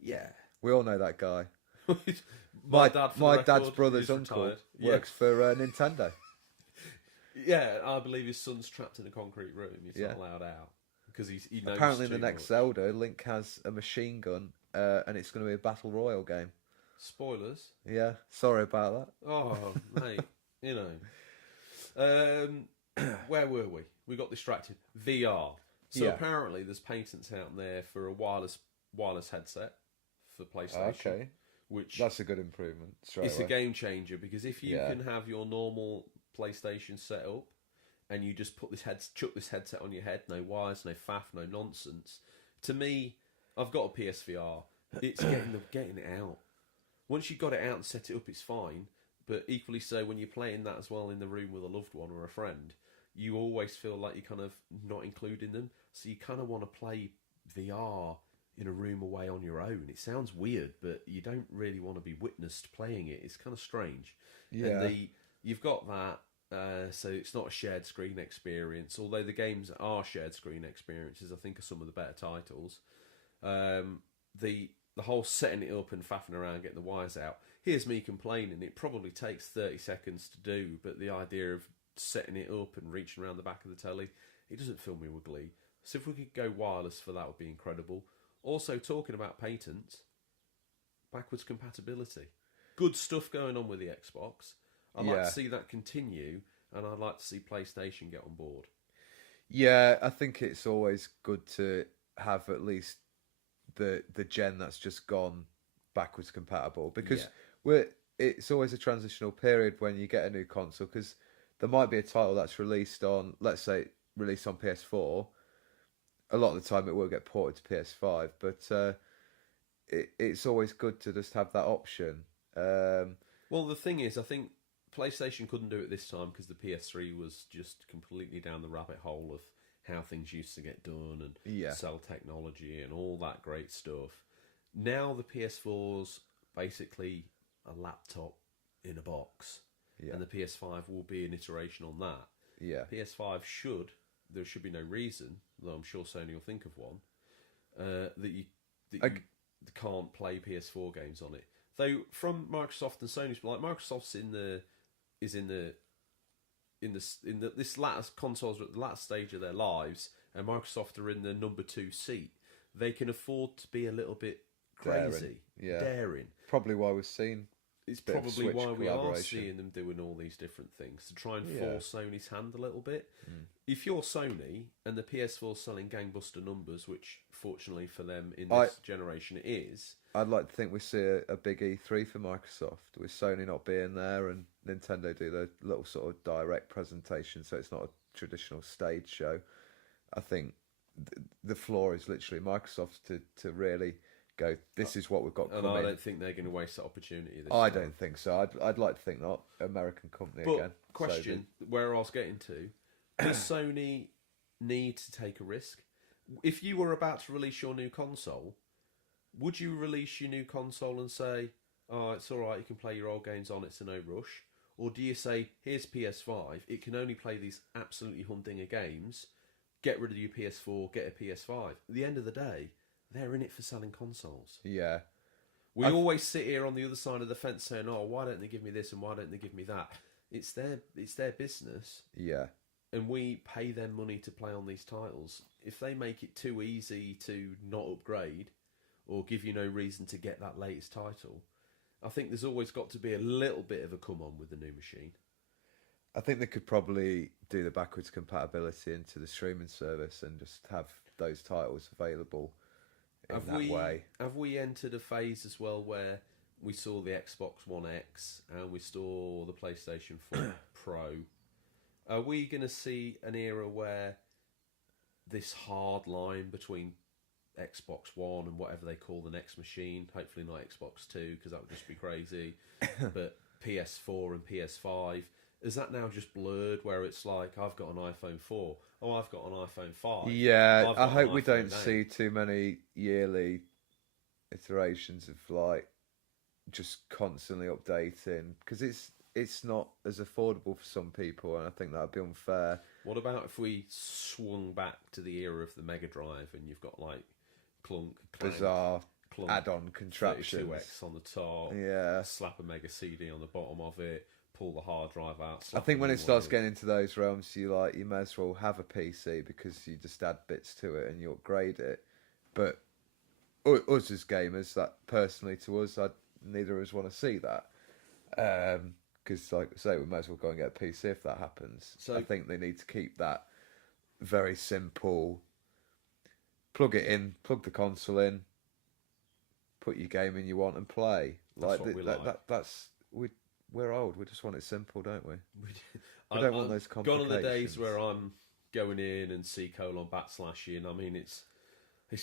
Yeah. We all know that guy. my dad's brother's uncle works for Nintendo. Yeah, I believe his son's trapped in a concrete room. He's not allowed out because he knows. Apparently, in the next Zelda, Link has a machine gun, and it's going to be a battle royale game. Spoilers. Yeah, sorry about that. Oh, mate, you know. Where were we? We got distracted. VR. So apparently, there's patents out there for a wireless headset for PlayStation. Okay. Which that's a good improvement. It's a game changer because if you can have your normal PlayStation set up and you just put chuck this headset on your head, no wires, no faff, no nonsense. To me, I've got a PSVR. It's getting it out. Once you've got it out and set it up, it's fine. But equally so, when you're playing that as well in the room with a loved one or a friend, you always feel like you're kind of not including them. So you kind of want to play VR in a room away on your own. It sounds weird, but you don't really want to be witnessed playing it. It's kind of strange. Yeah. And you've got that, so it's not a shared screen experience. Although the games are shared screen experiences, I think are some of the better titles. The whole setting it up and faffing around, getting the wires out. Here's me complaining. It probably takes 30 seconds to do, but the idea of setting it up and reaching around the back of the telly, it doesn't fill me with glee. So if we could go wireless for that, would be incredible. Also, talking about patents, backwards compatibility. Good stuff going on with the Xbox. I'd like to see that continue, and I'd like to see PlayStation get on board. Yeah, I think it's always good to have at least the gen that's just gone backwards compatible, because it's always a transitional period when you get a new console, because there might be a title that's released on, let's say, released on PS4. A lot of the time it will get ported to PS5, but it's always good to just have that option. Well, the thing is, I think PlayStation couldn't do it this time because the PS3 was just completely down the rabbit hole of how things used to get done and cell technology and all that great stuff. Now the PS4's basically a laptop in a box, and the PS5 will be an iteration on that. Yeah, PS5 there should be no reason, though I'm sure Sony will think of one, that you can't play PS4 games on it. Though from Microsoft and Sony's, like Microsoft's this latter consoles are at the latter stage of their lives, and Microsoft are in the number 2 seat. They can afford to be a little bit crazy, daring. Probably why we've seen. It's probably why we are seeing them doing all these different things to try and force Sony's hand a little bit. If you're Sony and the PS4's selling gangbuster numbers, which fortunately for them in this generation it is, I'd like to think we see a big E3 for Microsoft, with Sony not being there and Nintendo do the little sort of direct presentation, so it's not a traditional stage show. I think the floor is literally Microsoft to really go, this is what we've got coming. And I don't think they're going to waste that opportunity this I time. don't think so. I'd like to think not. American company but again. Question, where I was getting to, does Sony need to take a risk? If you were about to release your new console, would you release your new console and say, oh, it's alright, you can play your old games on, it's a no rush? Or do you say, here's PS5, it can only play these absolutely humdinger games, get rid of your PS4, get a PS5? At the end of the day, they're in it for selling consoles. Yeah. We always sit here on the other side of the fence saying, oh, why don't they give me this and why don't they give me that? It's their business. Yeah. And we pay them money to play on these titles. If they make it too easy to not upgrade or give you no reason to get that latest title, I think there's always got to be a little bit of a come on with the new machine. I think they could probably do the backwards compatibility into the streaming service and just have those titles available in that way. Have we entered a phase as well where we saw the Xbox One X and we saw the PlayStation 4 Pro? Are we going to see an era where this hard line between Xbox One and whatever they call the next machine, hopefully not Xbox 2 because that would just be crazy, but PS4 and PS5, is that now just blurred where it's like, I've got an iPhone 4, oh, I've got an iPhone 5. Yeah, I hope we don't see too many yearly iterations of like just constantly updating, because it's not as affordable for some people, and I think that would be unfair. What about if we swung back to the era of the Mega Drive and you've got like clunk, bizarre add-on contraptions, 32X on the top, slap a Mega CD on the bottom of it, pull the hard drive out. I think when it starts getting into those realms, you may as well have a PC because you just add bits to it and you upgrade it. But us as gamers, that personally to us, neither of us want to see that. Because, like I say, we might as well go and get a PC if that happens. So I think they need to keep that very simple. Plug it in, plug the console in, put your game in you want and play. That's what we like. We're old. We just want it simple, don't we? We don't want those complications. Gone are the days where I'm going in and C:// I mean, it's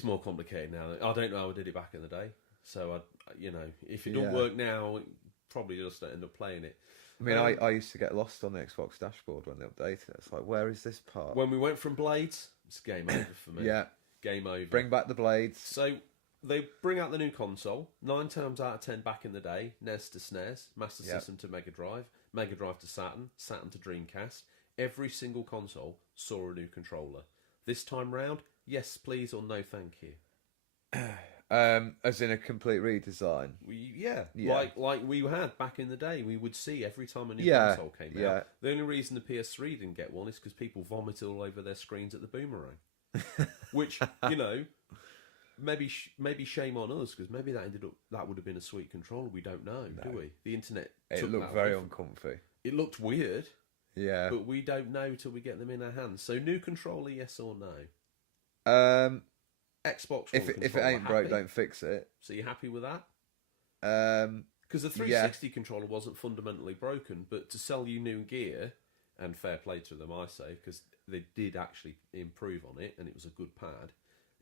more complicated now. I don't know how I did it back in the day. So if it don't work now, probably just end up playing it. I mean, I used to get lost on the Xbox dashboard when they updated it. It's like, where is this part? When we went from Blades, it's game over for me. Yeah. Game over. Bring back the Blades. So they bring out the new console. 9 times out of 10 back in the day, NES to SNES, Master System to Mega Drive to Saturn, Saturn to Dreamcast. Every single console saw a new controller. This time round, yes please or no thank you. As in a complete redesign. Like we had back in the day. We would see every time a new console came out. The only reason the PS3 didn't get one is because people vomited all over their screens at the boomerang. Which, maybe shame on us, because maybe that would have been a sweet controller. We don't know, do we? The internet. It looked very uncomfy. It looked weird, Yeah. but we don't know till we get them in our hands. So new controller, yes or no? Xbox One If it controller, ain't broke, happy? don't fix it. So you're happy with that? Um, Because the 360 controller wasn't fundamentally broken, but to sell you new gear, and fair play to them, I say, because they did actually improve on it, and it was a good pad.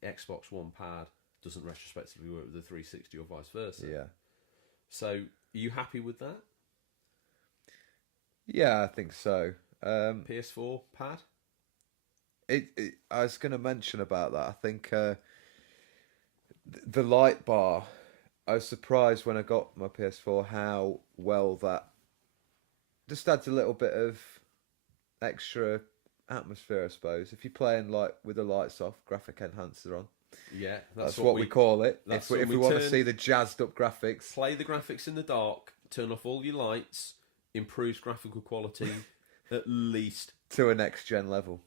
The Xbox One pad doesn't retrospectively work with the 360 or vice versa. Yeah. So, are you happy with that? Yeah, I think so. PS4 pad? I was going to mention about that. I think the light bar. I was surprised when I got my PS4 how well that just adds a little bit of extra atmosphere, I suppose. If you're playing like with the lights off, graphic enhancer on. Yeah, That's what we call it. If we want to see the jazzed up graphics. Play the graphics in the dark, turn off all your lights, improves graphical quality at least to a next gen level.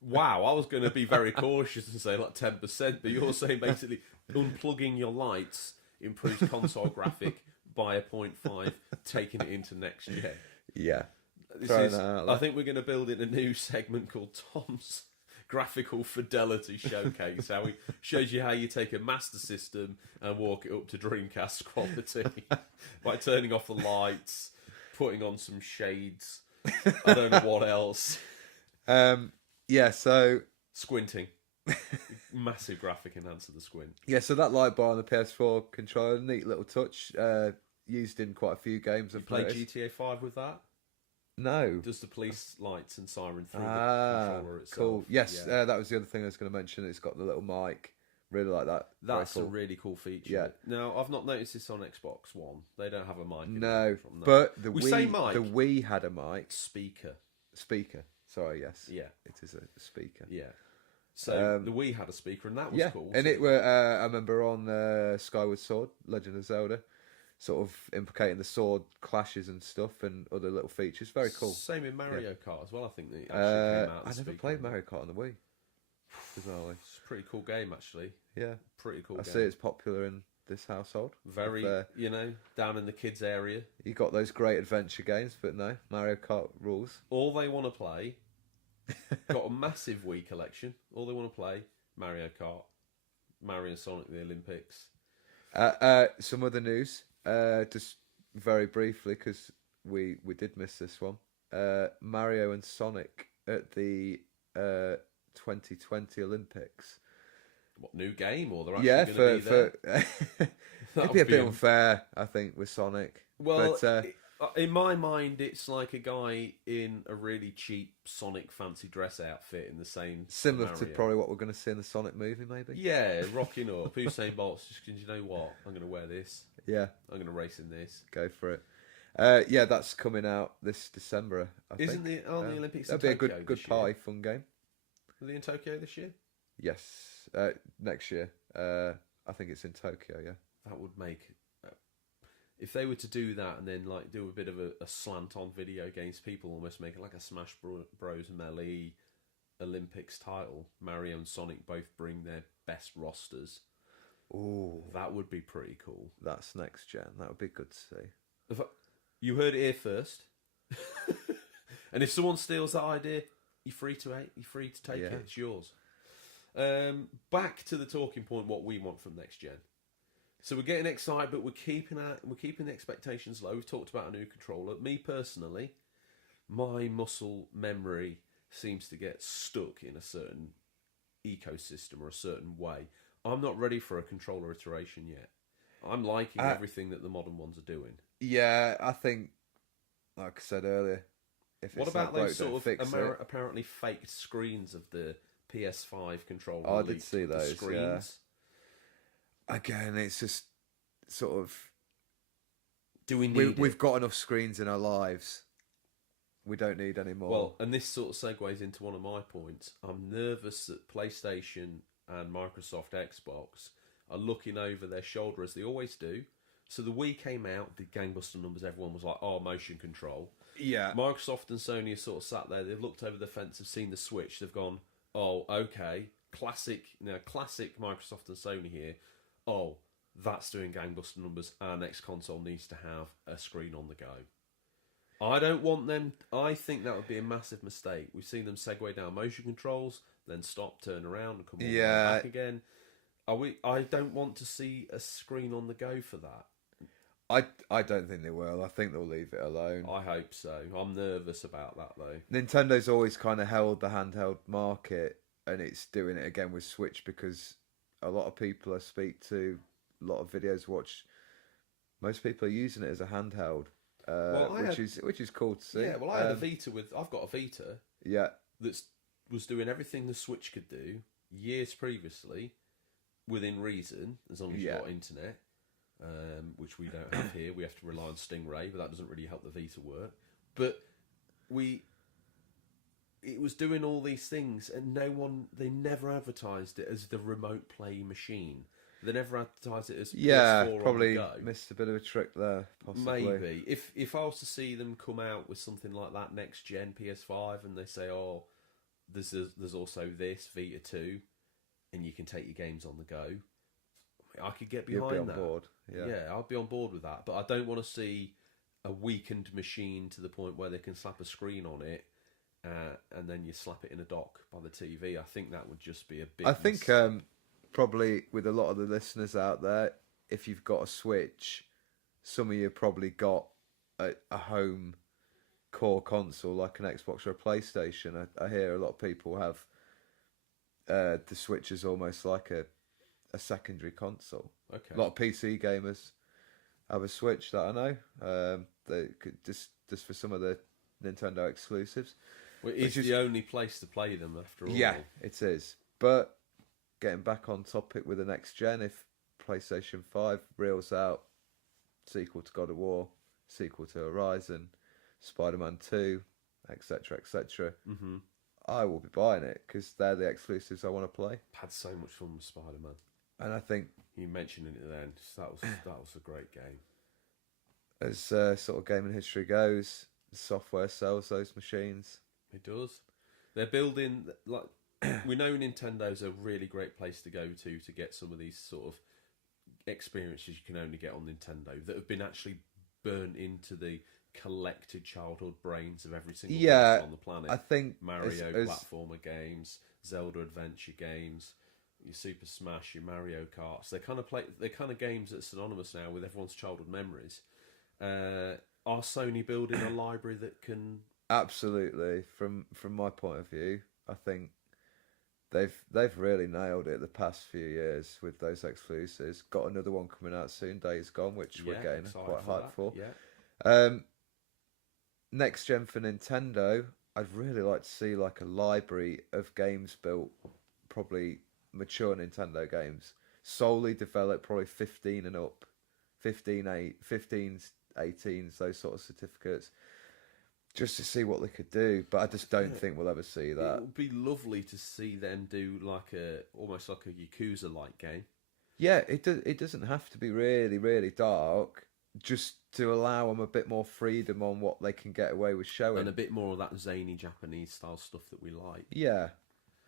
Wow, I was going to be very cautious and say like 10%, but you're saying basically unplugging your lights improves console graphic by a 0.5, taking it into next gen. Yeah. I think we're going to build in a new segment called Tom's Graphical Fidelity Showcase, how he shows you how you take a Master System and walk it up to Dreamcast quality by turning off the lights, putting on some shades, I don't know what else. Yeah, so squinting. Massive graphic enhancer, the squint. Yeah, so that light bar on the PS4 controller, neat little touch, used in quite a few games. You play GTA 5 with that? No. Does the police lights and siren through the controller itself? Cool. Yes, that was the other thing I was going to mention. It's got the little mic. Really like that. That's a really cool feature. Yeah. Now, I've not noticed this on Xbox One. They don't have a mic. No, but the Wii had a mic. Speaker. Sorry, yes. Yeah. It is a speaker. Yeah. So the Wii had a speaker, and that was cool. And it were I remember on Skyward Sword, Legend of Zelda, sort of implicating the sword clashes and stuff and other little features. Very cool. Same in Mario Kart as well. I think they actually came out. I never played Mario Kart on the Wii. Bizarrely, it's a pretty cool game actually. Yeah, pretty cool. I see it's popular in this household. Very, down in the kids' area. You got those great adventure games, but no, Mario Kart rules. All they want to play. Got a massive Wii collection. All they want to play, Mario Kart, Mario and Sonic the Olympics. Some other news, just very briefly, because we did miss this one. Mario and Sonic at the 2020 Olympics. What, new game, or they're actually going to be there? It'd be a bit unfair, I think, with Sonic. Well, but, in my mind, it's like a guy in a really cheap Sonic fancy dress outfit in the same similar scenario. To probably what we're going to see in the Sonic movie, maybe. Yeah, rocking up. Usain Bolt's just because you know what, I'm going to wear this. Yeah, I'm going to race in this. Go for it. Yeah, that's coming out this December. I Isn't think. the Olympics? That'd be a good pie, fun game. Are they in Tokyo this year? Yes, next year. I think it's in Tokyo. Yeah, that would make. If they were to do that and then like do a bit of a slant on video games, people almost make it like a Smash Bros. Melee Olympics title. Mario and Sonic both bring their best rosters. Ooh, that would be pretty cool. That's next gen. That would be good to see. You heard it here first. And if someone steals that idea, you're free to take it. It's yours. Back to the talking point. What we want from next gen. So we're getting excited, but we're keeping the expectations low. We've talked about a new controller. Me personally, my muscle memory seems to get stuck in a certain ecosystem or a certain way. I'm not ready for a controller iteration yet. I'm liking everything that the modern ones are doing. Yeah, I think, like I said earlier, what about those sort of apparently faked screens of the PS5 controller? Oh, I did see those screens. Yeah. Again, it's just sort of. Do we need? We've got enough screens in our lives. We don't need any more. Well, and this sort of segues into one of my points. I'm nervous that PlayStation and Microsoft Xbox are looking over their shoulder as they always do. So the Wii came out, did gangbuster numbers. Everyone was like, "Oh, motion control." Yeah. Microsoft and Sony have sort of sat there. They've looked over the fence, have seen the Switch. They've gone, "Oh, okay, classic Microsoft and Sony here. Oh, that's doing gangbuster numbers. Our next console needs to have a screen on the go." I don't want them. I think that would be a massive mistake. We've seen them segue down motion controls, then stop, turn around, and come all the way back again. I don't want to see a screen on the go for that. I don't think they will. I think they'll leave it alone. I hope so. I'm nervous about that though. Nintendo's always kind of held the handheld market, and it's doing it again with Switch because a lot of people I speak to, a lot of videos watch, most people are using it as a handheld, which is cool to see. Yeah, well, I had a Vita I've got a Vita. Yeah, that was doing everything the Switch could do years previously, within reason, as long as you've got internet. Which we don't have here. We have to rely on Stingray, but that doesn't really help the Vita work. But it was doing all these things, and they never advertised it as the remote play machine. They never advertised it as PS4 probably on the go. Missed a bit of a trick there, possibly. Maybe if I was to see them come out with something like that next gen PS5, and they say, "Oh, there's also this Vita 2, and you can take your games on the go." I could get behind that. You'd be on board. Yeah, I'd be on board with that. But I don't want to see a weakened machine to the point where they can slap a screen on it and then you slap it in a dock by the TV. I think that would just be a big think probably with a lot of the listeners out there, if you've got a Switch, some of you probably got a home core console like an Xbox or a PlayStation. I hear a lot of people have the Switch as almost like a secondary console. Okay. A lot of PC gamers have a Switch that I know. They could just for some of the Nintendo exclusives. Well, it's the only place to play them after all. Yeah, it is. But getting back on topic with the next gen, if PlayStation 5 reels out sequel to God of War, sequel to Horizon, Spider-Man 2, etc., etc., I will be buying it because they're the exclusives I want to play. I've had so much fun with Spider-Man. And I think you mentioning it then, that was a great game. As sort of gaming history goes, the software sells those machines. It does. They're building we know Nintendo's a really great place to go to get some of these sort of experiences you can only get on Nintendo that have been actually burnt into the collected childhood brains of every single person on the planet. I think Mario platformer games, Zelda adventure games, your Super Smash, your Mario Karts. They're kind of games that's synonymous now with everyone's childhood memories. Are Sony building a library that can? Absolutely. From my point of view, I think they've really nailed it the past few years with those exclusives. Got another one coming out soon, Days Gone, which we're getting quite hyped for. Yeah. Next gen for Nintendo, I'd really like to see like a library of games built, probably mature Nintendo games, solely developed, probably 15 and up, 15s, 18s, those sort of certificates, just to see what they could do. But I just don't think we'll ever see that. It would be lovely to see them do almost like a Yakuza-like game. Yeah, it doesn't have to be really, really dark, just to allow them a bit more freedom on what they can get away with showing. And a bit more of that zany Japanese style stuff that we like. Yeah.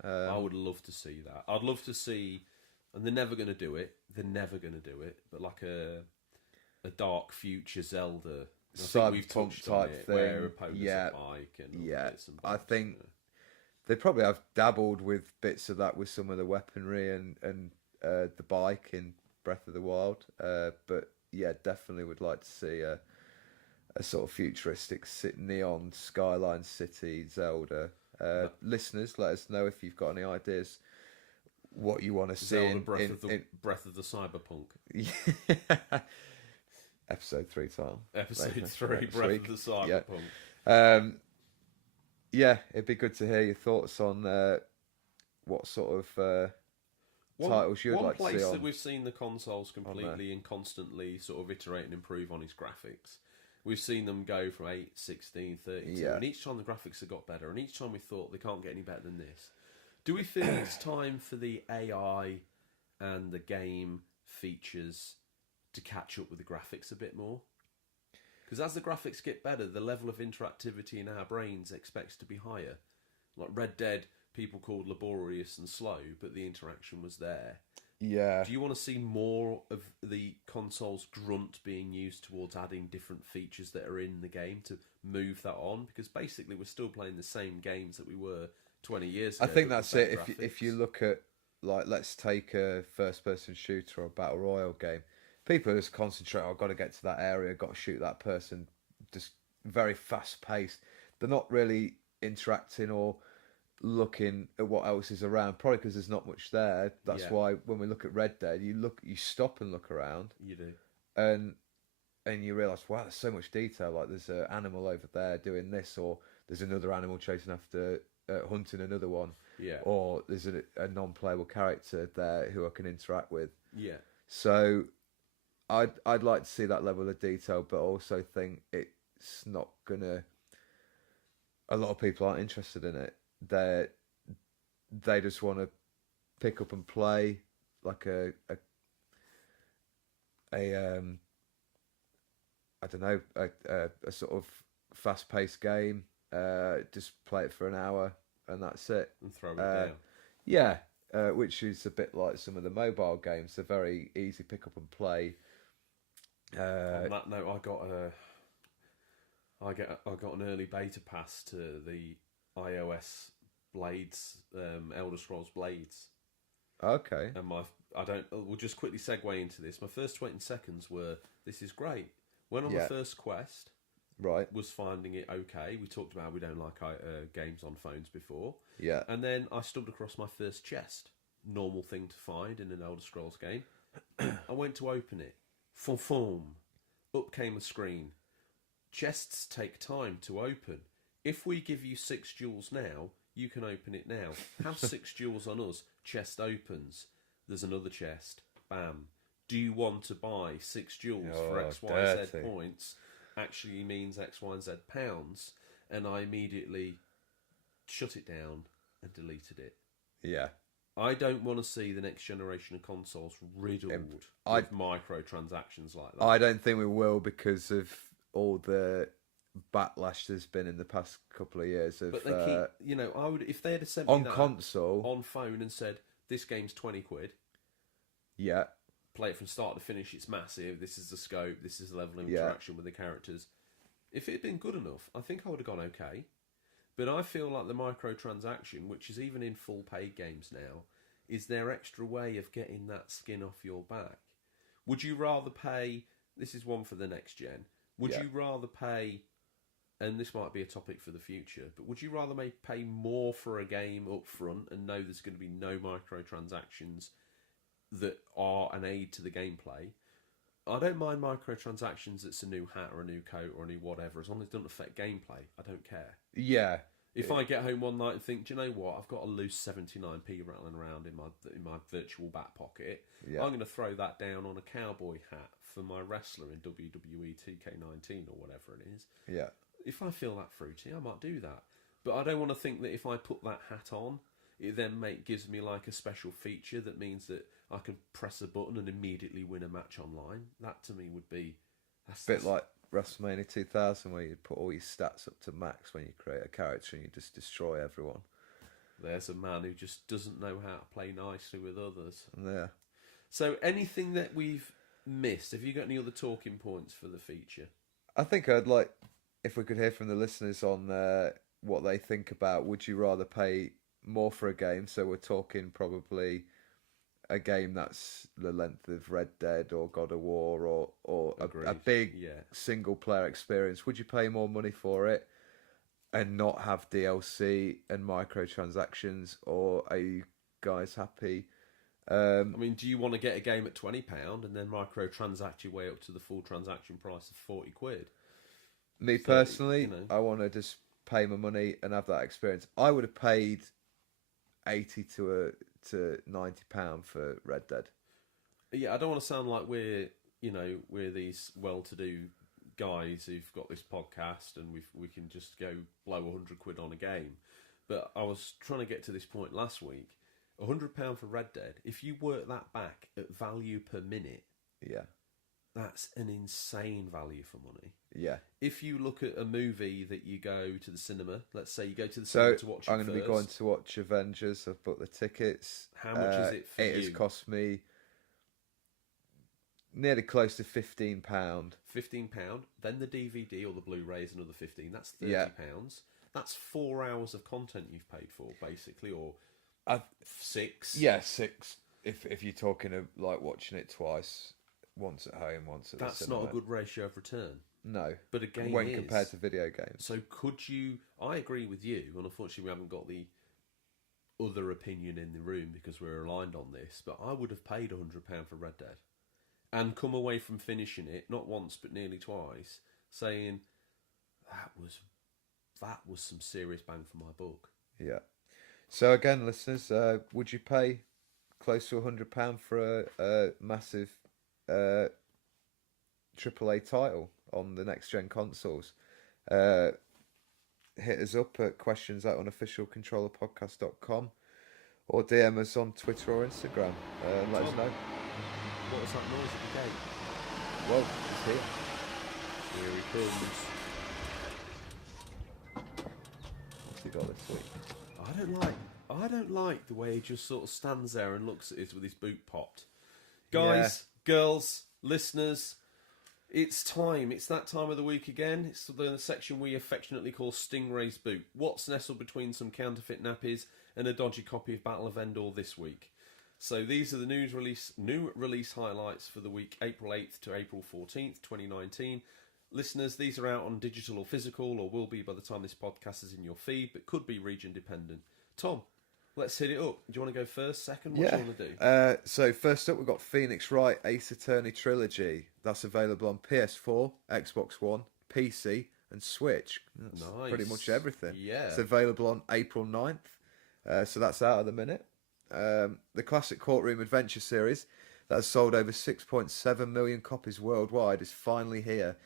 I would love to see that. I'd love to see, and they're never going to do it, but like a dark future Zelda. Cyberpunk type thing. Where opponents a bike and bits and bobs. I think they probably have dabbled with bits of that with some of the weaponry and the bike in Breath of the Wild. But yeah, definitely would like to see a sort of futuristic neon skyline city Zelda. Listeners, let us know if you've got any ideas what you want to see in Breath of the Cyberpunk. Yeah. Episode 3 title. Episode 3, Breath of the Cyberpunk. Yeah, it'd be good to hear your thoughts on what sort of titles you'd like to see. One place that we've seen the consoles completely and constantly sort of iterate and improve on is graphics. We've seen them go from 8, 16, 32, and each time the graphics have got better, and each time we thought they can't get any better than this. Do we feel it's time for the AI and the game features to catch up with the graphics a bit more? Because as the graphics get better, the level of interactivity in our brains expects to be higher. Like Red Dead, people called laborious and slow, but the interaction was there. Yeah. Do you want to see more of the console's grunt being used towards adding different features that are in the game to move that on? Because basically we're still playing the same games that we were 20 years ago. I think but that's with it. better If you graphics. look at, like, let's take a first-person shooter or battle royale game, people just concentrate. I've got to get to that area. Got to shoot that person. Just very fast-paced. They're not really interacting or looking at what else is around. Probably because there's not much there. That's Yeah. why when we look at Red Dead, you stop and look around, You do. and you realise, wow, there's so much detail. Like there's an animal over there doing this, or there's another animal chasing after, hunting another one, Yeah. or there's a non-playable character there who I can interact with. Yeah. So I'd like to see that level of detail, but also think it's not gonna. A lot of people aren't interested in it. They just want to pick up and play like a I don't know, a sort of fast paced game. Just play it for an hour and that's it. And throw it down. Yeah, which is a bit like some of the mobile games. They're very easy pick up and play. On that note, I got an early beta pass to the iOS Blades, Elder Scrolls Blades. Okay. And we'll just quickly segue into this. My first 20 seconds were, this is great. Went on the first quest, Right. was finding it okay. We talked about we don't like games on phones before. Yeah. And then I stumbled across my first chest. Normal thing to find in an Elder Scrolls game. I went to open it. Fum. Up came a screen. Chests take time to open. If we give you 6 jewels now, you can open it now. Have 6 jewels on us. Chest opens. There's another chest. Bam. Do you want to buy 6 jewels for X, Y, dirty. Z points? Actually means X, Y, and Z pounds. And I immediately shut it down and deleted it. Yeah. I don't want to see the next generation of consoles riddled with microtransactions like that. I don't think we will because of all the backlash there's been in the past couple of years. But they keep, I would, if they had sent on me that console on phone and said, this game's 20 quid, Yeah. play it from start to finish, it's massive, this is the scope, this is the level of interaction with the characters. If it had been good enough, I think I would have gone okay. But I feel like the microtransaction, which is even in full paid games now, is their extra way of getting that skin off your back. Would you rather pay, this is one for the next gen, would you rather pay, and this might be a topic for the future, but would you rather pay more for a game up front and know there's going to be no microtransactions that are an aid to the gameplay? I don't mind microtransactions. It's a new hat or a new coat or a new whatever, as long as it doesn't affect gameplay. I don't care. Yeah. If I get home one night and think, do you know what? I've got a loose 79p rattling around in my virtual back pocket. Yeah. I'm going to throw that down on a cowboy hat for my wrestler in WWE 2K19 or whatever it is. Yeah. If I feel that fruity, I might do that. But I don't want to think that if I put that hat on, it then gives me like a special feature that means that I can press a button and immediately win a match online. That to me would be... A bit like WrestleMania 2000 where you put all your stats up to max when you create a character and you just destroy everyone. There's a man who just doesn't know how to play nicely with others. Yeah. So anything that we've missed, have you got any other talking points for the feature? I think I'd like, if we could hear from the listeners on what they think about, would you rather pay more for a game? So we're talking probably a game that's the length of Red Dead or God of War or a big single player experience. Would you pay more money for it and not have DLC and microtransactions, or are you guys happy? I mean, do you want to get a game at £20 and then microtransact your way up to the full transaction price of 40 quid? Me personally, I want to just pay my money and have that experience. I would have paid 80 to £90 for Red Dead. Yeah, I don't want to sound like we're these well-to-do guys who've got this podcast and we can just go blow 100 quid on a game. But I was trying to get to this point last week. £100 for Red Dead. If you work that back at value per minute, That's an insane value for money. Yeah. If you look at a movie that you go to the cinema, let's say you go to the cinema to watch it I'm going to be going to watch Avengers. I've booked the tickets. How much is it for you? It has cost me nearly close to £15. £15. Then the DVD or the Blu-ray is another 15. That's £30. That's 4 hours of content you've paid for, basically, or 6. Yeah, 6. If you're talking of like watching it twice, once at home, once at the cinema. That's not a good ratio of return. No, but a game when compared to video games. So could you? I agree with you, and unfortunately we haven't got the other opinion in the room because we're aligned on this. But I would have paid £100 for Red Dead, and come away from finishing it not once but nearly twice, saying that was some serious bang for my buck. Yeah. So again, listeners, would you pay close to £100 for a massive AAA title on the next gen consoles? Hit us up at questions@unofficialcontrollerpodcast.com or DM us on Twitter or Instagram. Let us know. What was that noise at the gate? Well, it's here. Here he comes. What's he got this week? I don't like the way he just sort of stands there and looks at it with his boot popped. Guys, girls, listeners, it's time. It's that time of the week again. It's the section we affectionately call Stingrays boot. What's nestled between some counterfeit nappies and a dodgy copy of Battle of Endor this week? So these are the new release highlights for the week April 8th to April 14th, 2019. Listeners, these are out on digital or physical, or will be by the time this podcast is in your feed, but could be region dependent. Tom, let's hit it up. Do you want to go first, second? What do you want to do? So first up, we've got Phoenix Wright Ace Attorney Trilogy. That's available on PS4, Xbox One, PC, and Switch. That's pretty much everything. Yeah. It's available on April 9th. So that's out at the minute. The classic courtroom adventure series that has sold over 6.7 million copies worldwide is finally here.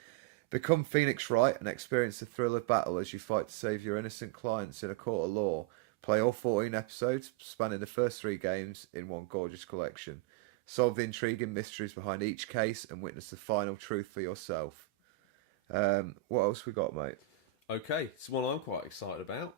Become Phoenix Wright and experience the thrill of battle as you fight to save your innocent clients in a court of law. Play all 14 episodes, spanning the first 3 games in one gorgeous collection. Solve the intriguing mysteries behind each case and witness the final truth for yourself. What else we got, mate? Okay, it's one I'm quite excited about.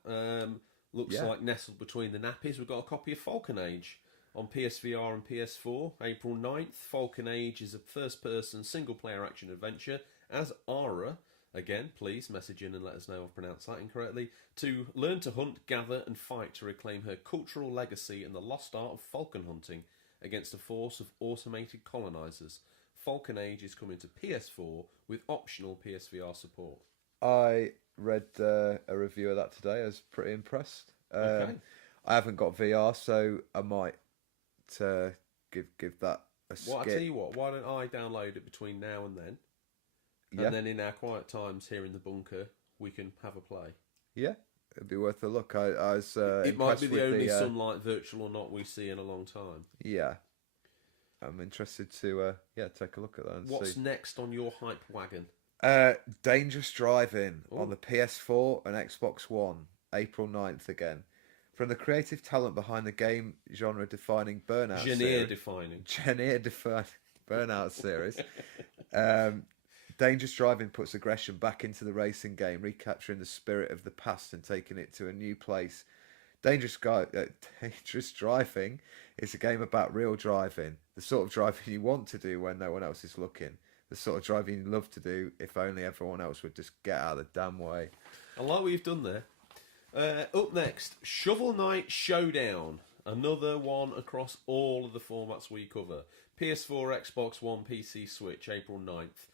Looks like nestled between the nappies, we've got a copy of Falcon Age on PSVR and PS4, April 9th. Falcon Age is a first-person, single-player action adventure as Ara. Again, please message in and let us know I've pronounced that incorrectly. To learn to hunt, gather and fight to reclaim her cultural legacy and the lost art of falcon hunting against a force of automated colonisers. Falcon Age is coming to PS4 with optional PSVR support. I read a review of that today. I was pretty impressed. Okay. I haven't got VR, so I might give that a skip. I tell you what, why don't I download it between now and then? Yeah. And then in our quiet times here in the bunker, we can have a play. Yeah, it'd be worth a look. I was it might be the only the, Sunlight virtual or not we see in a long time. Yeah. I'm interested to take a look at that and What's see. next on your hype wagon? Dangerous Driving on the PS4 and Xbox One, April 9th again. From the creative talent behind the game genre-defining Burnout Burnout series, Dangerous Driving puts aggression back into the racing game, recapturing the spirit of the past and taking it to a new place. Dangerous Driving is a game about real driving, the sort of driving you want to do when no one else is looking, the sort of driving you love to do if only everyone else would just get out of the damn way. I like what you've done there. Up next, Shovel Knight Showdown. Another one across all of the formats we cover. PS4, Xbox One, PC, Switch, April 9th.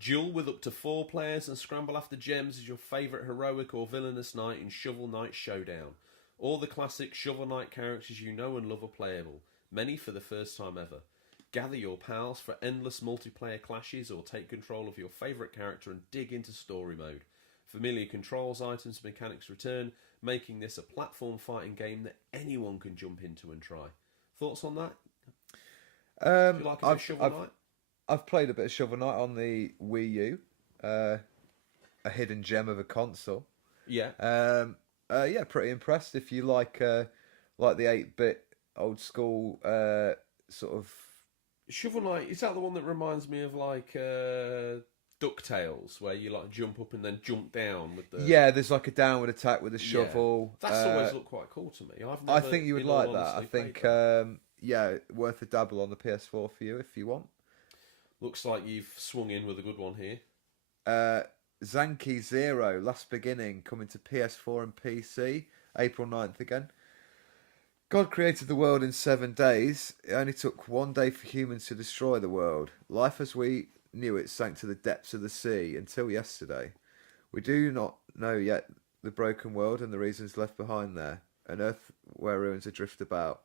Duel with up to 4 players and scramble after gems as your favourite heroic or villainous knight in Shovel Knight Showdown. All the classic Shovel Knight characters you know and love are playable, many for the first time ever. Gather your pals for endless multiplayer clashes or take control of your favourite character and dig into story mode. Familiar controls, items, mechanics return, making this a platform fighting game that anyone can jump into and try. Thoughts on that? Do you like a bit of Shovel Knight? I've played a bit of Shovel Knight on the Wii U, a hidden gem of a console. Yeah. Pretty impressed. If you like the 8-bit old school sort of Shovel Knight, is that the one that reminds me of like DuckTales, where you like jump up and then jump down with the... Yeah, there's like a downward attack with a Yeah. shovel. That's always looked quite cool to me. I've I never, think you would in all like that. I honesty, think, played that. yeah, worth a dabble on the PS4 for you if you want. Looks like you've swung in with a good one here. Zanki Zero, Last Beginning, coming to PS4 and PC, April 9th again. God created the world in 7 days. It only took 1 day for humans to destroy the world. Life as we knew it sank to the depths of the sea until yesterday. We do not know yet the broken world and the reasons left behind there. An earth where ruins adrift about.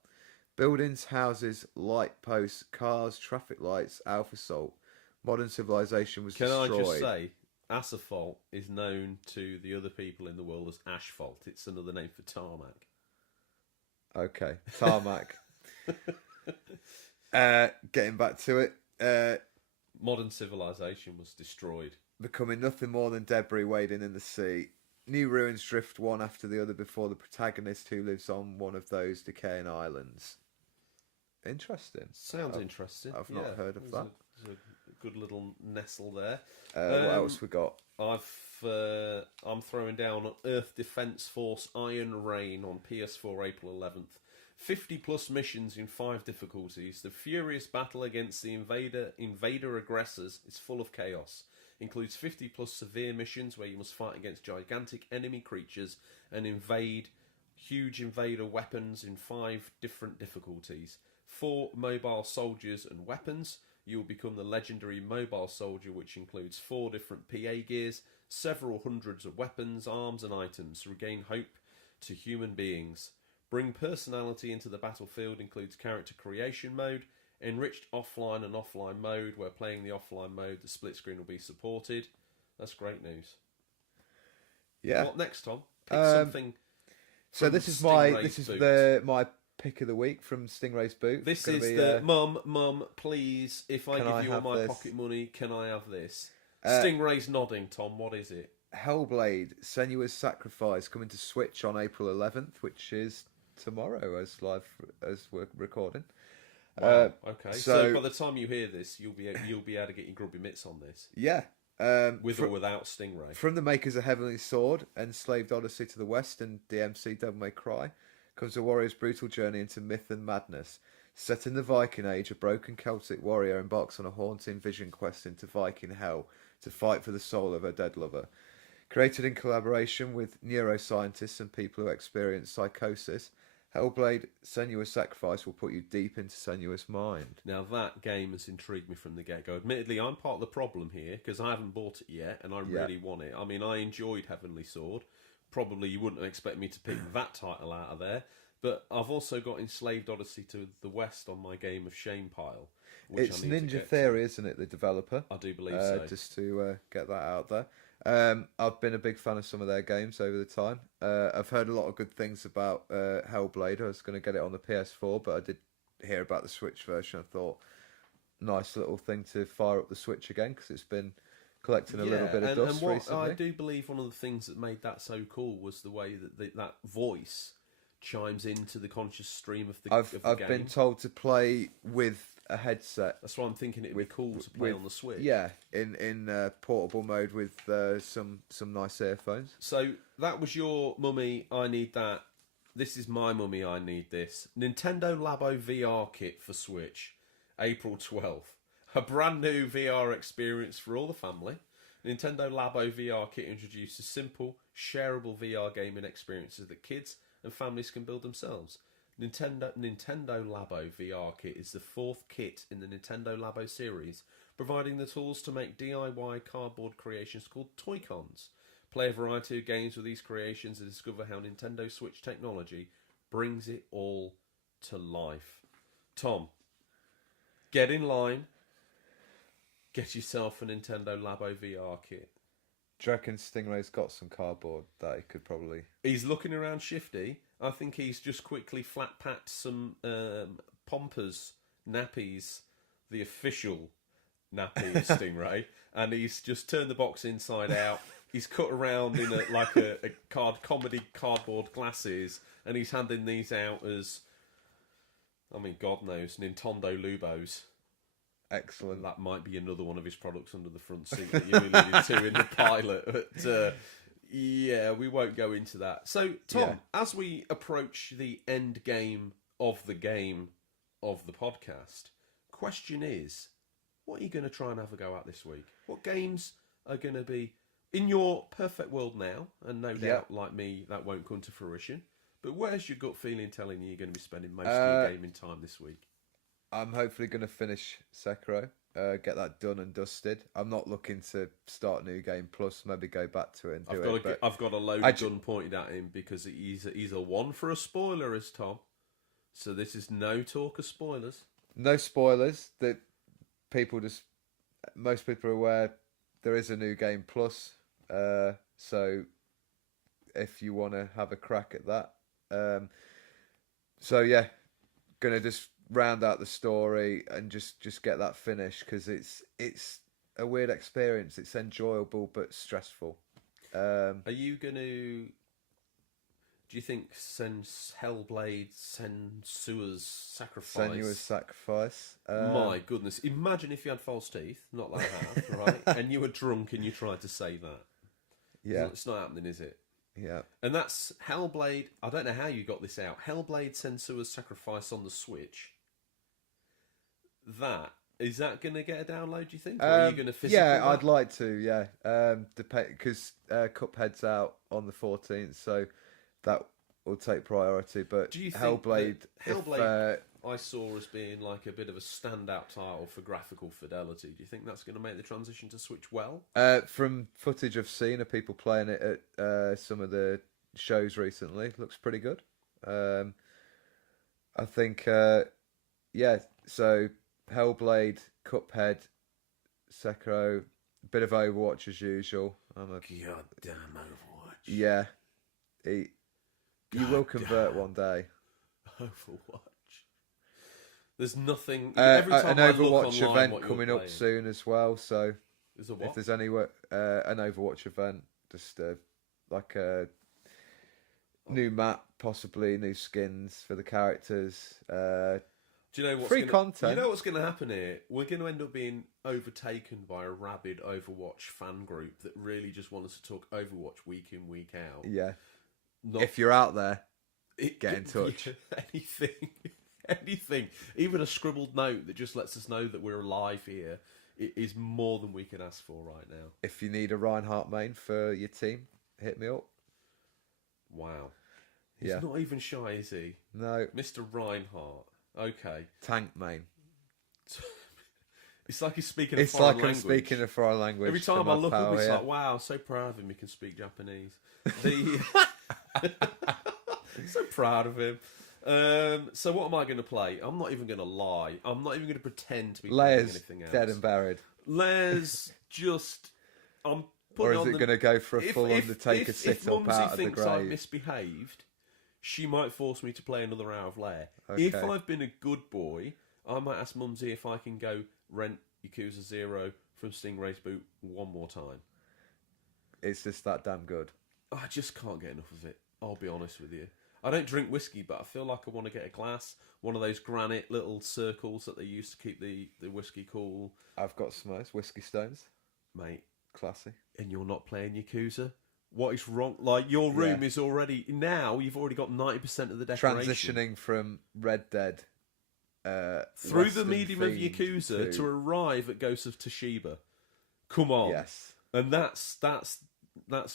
Buildings, houses, light posts, cars, traffic lights, Alpha Salt. Modern civilization was destroyed. Can I just say, asphalt is known to the other people in the world as asphalt. It's another name for tarmac. Okay, tarmac. Getting back to it. Modern civilization was destroyed. Becoming nothing more than debris wading in the sea. New ruins drift one after the other before the protagonist who lives on one of those decaying islands. Interesting. Sounds interesting. I've not heard of that. There's a good little nestle there. What else we got? I'm throwing down Earth Defense Force Iron Rain on PS4 April 11th. 50 plus missions in 5 difficulties. The furious battle against the invader aggressors is full of chaos. Includes 50 plus severe missions where you must fight against gigantic enemy creatures and invade huge invader weapons in 5 different difficulties. 4 mobile soldiers and weapons. You will become the legendary mobile soldier, which includes 4 different PA gears, several hundreds of weapons, arms and items. Regain hope to human beings. Bring personality into the battlefield includes character creation mode, enriched offline and offline mode, where playing the offline mode, the split screen will be supported. That's great news. Yeah. What next, Tom? Pick something. So this is my pick of the week from Stingrays boot. This is the Mum, please, if I give you all my pocket money, can I have this? Stingray's nodding, Tom, what is it? Hellblade, Senua's Sacrifice, coming to Switch on April 11th, which is tomorrow as we're recording. Wow, okay. So by the time you hear this, you'll be able to get your grubby mitts on this. Yeah. With or without Stingray. From the makers of Heavenly Sword, Enslaved Odyssey to the West, and DMC Devil May Cry, comes a warrior's brutal journey into myth and madness. Set in the Viking Age, a broken Celtic warrior embarks on a haunting vision quest into Viking hell to fight for the soul of her dead lover. Created in collaboration with neuroscientists and people who experience psychosis, Hellblade Senua's Sacrifice will put you deep into Senua's mind. Now that game has intrigued me from the get-go. Admittedly, I'm part of the problem here because I haven't bought it yet and I really want it. I mean, I enjoyed Heavenly Sword. Probably you wouldn't expect me to pick that title out of there. But I've also got Enslaved Odyssey to the West on my Game of Shame pile. It's Ninja Theory, isn't it, the developer? I do believe so. Just to get that out there. I've been a big fan of some of their games over the time. I've heard a lot of good things about Hellblade. I was going to get it on the PS4, but I did hear about the Switch version. I thought, nice little thing to fire up the Switch again, because it's been collecting a little bit of dust recently. I do believe one of the things that made that so cool was the way that that voice chimes into the conscious stream of the game. I've been told to play with a headset. That's why I'm thinking it'd be cool to play on the Switch. Yeah, in portable mode with some nice earphones. So that was your Mummy, I need that. This is my Mummy, I need this. Nintendo Labo VR kit for Switch, April 12th. A brand new VR experience for all the family. Nintendo Labo VR kit introduces simple, shareable VR gaming experiences that kids and families can build themselves. Nintendo Labo VR kit is the 4th kit in the Nintendo Labo series, providing the tools to make DIY cardboard creations called Toy-Cons. Play a variety of games with these creations and discover how Nintendo Switch technology brings it all to life. Tom, get in line. Get yourself a Nintendo Labo VR kit. Do you reckon Stingray's got some cardboard that he could probably... He's looking around shifty. I think he's just quickly flat-packed some Pompers nappies, the official nappy of Stingray, and he's just turned the box inside out. He's cut around in a comedy cardboard glasses, and he's handing these out as, I mean, God knows, Nintendo Lubos. Excellent. That might be another one of his products under the front seat that you alluded to in the pilot. But yeah, we won't go into that. So, Tom, as we approach the end game of the podcast, question is, what are you going to try and have a go at this week? What games are going to be in your perfect world now? And no doubt, like me, that won't come to fruition. But where's your gut feeling telling you you're going to be spending most of your gaming time this week? I'm hopefully going to finish Sekiro, get that done and dusted. I'm not looking to start New Game Plus, maybe go back to it and do it. I've got a load of gun pointed at him because he's a one for a spoiler, is Tom. So this is no talk of spoilers. No spoilers. Most people are aware there is a New Game Plus. So if you want to have a crack at that. So yeah, gonna just round out the story and just get that finished because it's a weird experience. It's enjoyable but stressful. Are you gonna? Do you think Hellblade Senua's Sacrifice? My goodness! Imagine if you had false teeth, not that I have, right? And you were drunk and you tried to say that. Yeah, it's not happening, is it? Yeah. And that's Hellblade. I don't know how you got this out. Hellblade Senua's Sacrifice on the Switch. Is that going to get a download, do you think? Or are you going to physically? Yeah, I'd like to, yeah. Because Cuphead's out on the 14th, so that will take priority. But do you think Hellblade, I saw as being like a bit of a standout title for graphical fidelity. Do you think that's going to make the transition to Switch well? From footage I've seen of people playing it at some of the shows recently, looks pretty good. I think, so Hellblade, Cuphead, Sekiro, bit of Overwatch as usual. Goddamn Overwatch. Yeah. You will convert one day. Overwatch. There's nothing. Every time an I look Overwatch online, event coming up soon as well. So if there's any an Overwatch event, just like a new map, possibly new skins for the characters. Do you know what's free content? You know what's going to happen here? We're going to end up being overtaken by a rabid Overwatch fan group that really just want us to talk Overwatch week in, week out. Yeah. If you're out there, get in touch. Anything, even a scribbled note that just lets us know that we're alive here, it is more than we can ask for right now. If you need a Reinhardt main for your team, hit me up. Wow. He's not even shy, is he? No. Mr. Reinhardt. Okay. Tank main. It's like he's speaking a foreign language. I'm speaking a foreign language. Every time I look up, it's like, wow, so proud of him he can speak Japanese. So proud of him. So what am I going to play? I'm not even going to lie. I'm not even going to pretend to be playing anything else. Dead and buried. Les just... I'm or is it going to go for a full Undertaker sit-up out of the grave? If Mumsy thinks I've misbehaved, she might force me to play another Hour of Lair. Okay. If I've been a good boy, I might ask Mumsy if I can go rent Yakuza 0 from Stingrays boot one more time. It's just that damn good. I just can't get enough of it. I'll be honest with you. I don't drink whiskey, but I feel like I want to get a glass. One of those granite little circles that they used to keep the whiskey cool. I've got some of those whiskey stones. Mate. Classy. And you're not playing Yakuza? What is wrong? Like, your room is already... Now, you've already got 90% of the decoration. Transitioning from Red Dead... through the medium of Yakuza to arrive at Ghosts of Toshiba. Come on. Yes. And that's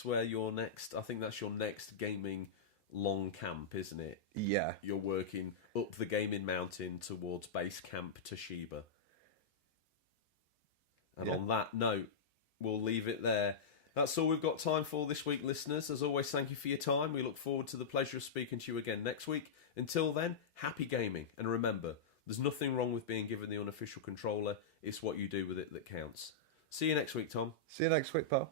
where your next... I think that's your next gaming long camp, isn't it? Yeah. You're working up the gaming mountain towards base camp Toshiba. And on that note, we'll leave it there. That's all we've got time for this week, listeners. As always, thank you for your time. We look forward to the pleasure of speaking to you again next week. Until then, happy gaming. And remember, there's nothing wrong with being given the unofficial controller. It's what you do with it that counts. See you next week, Tom. See you next week, pal.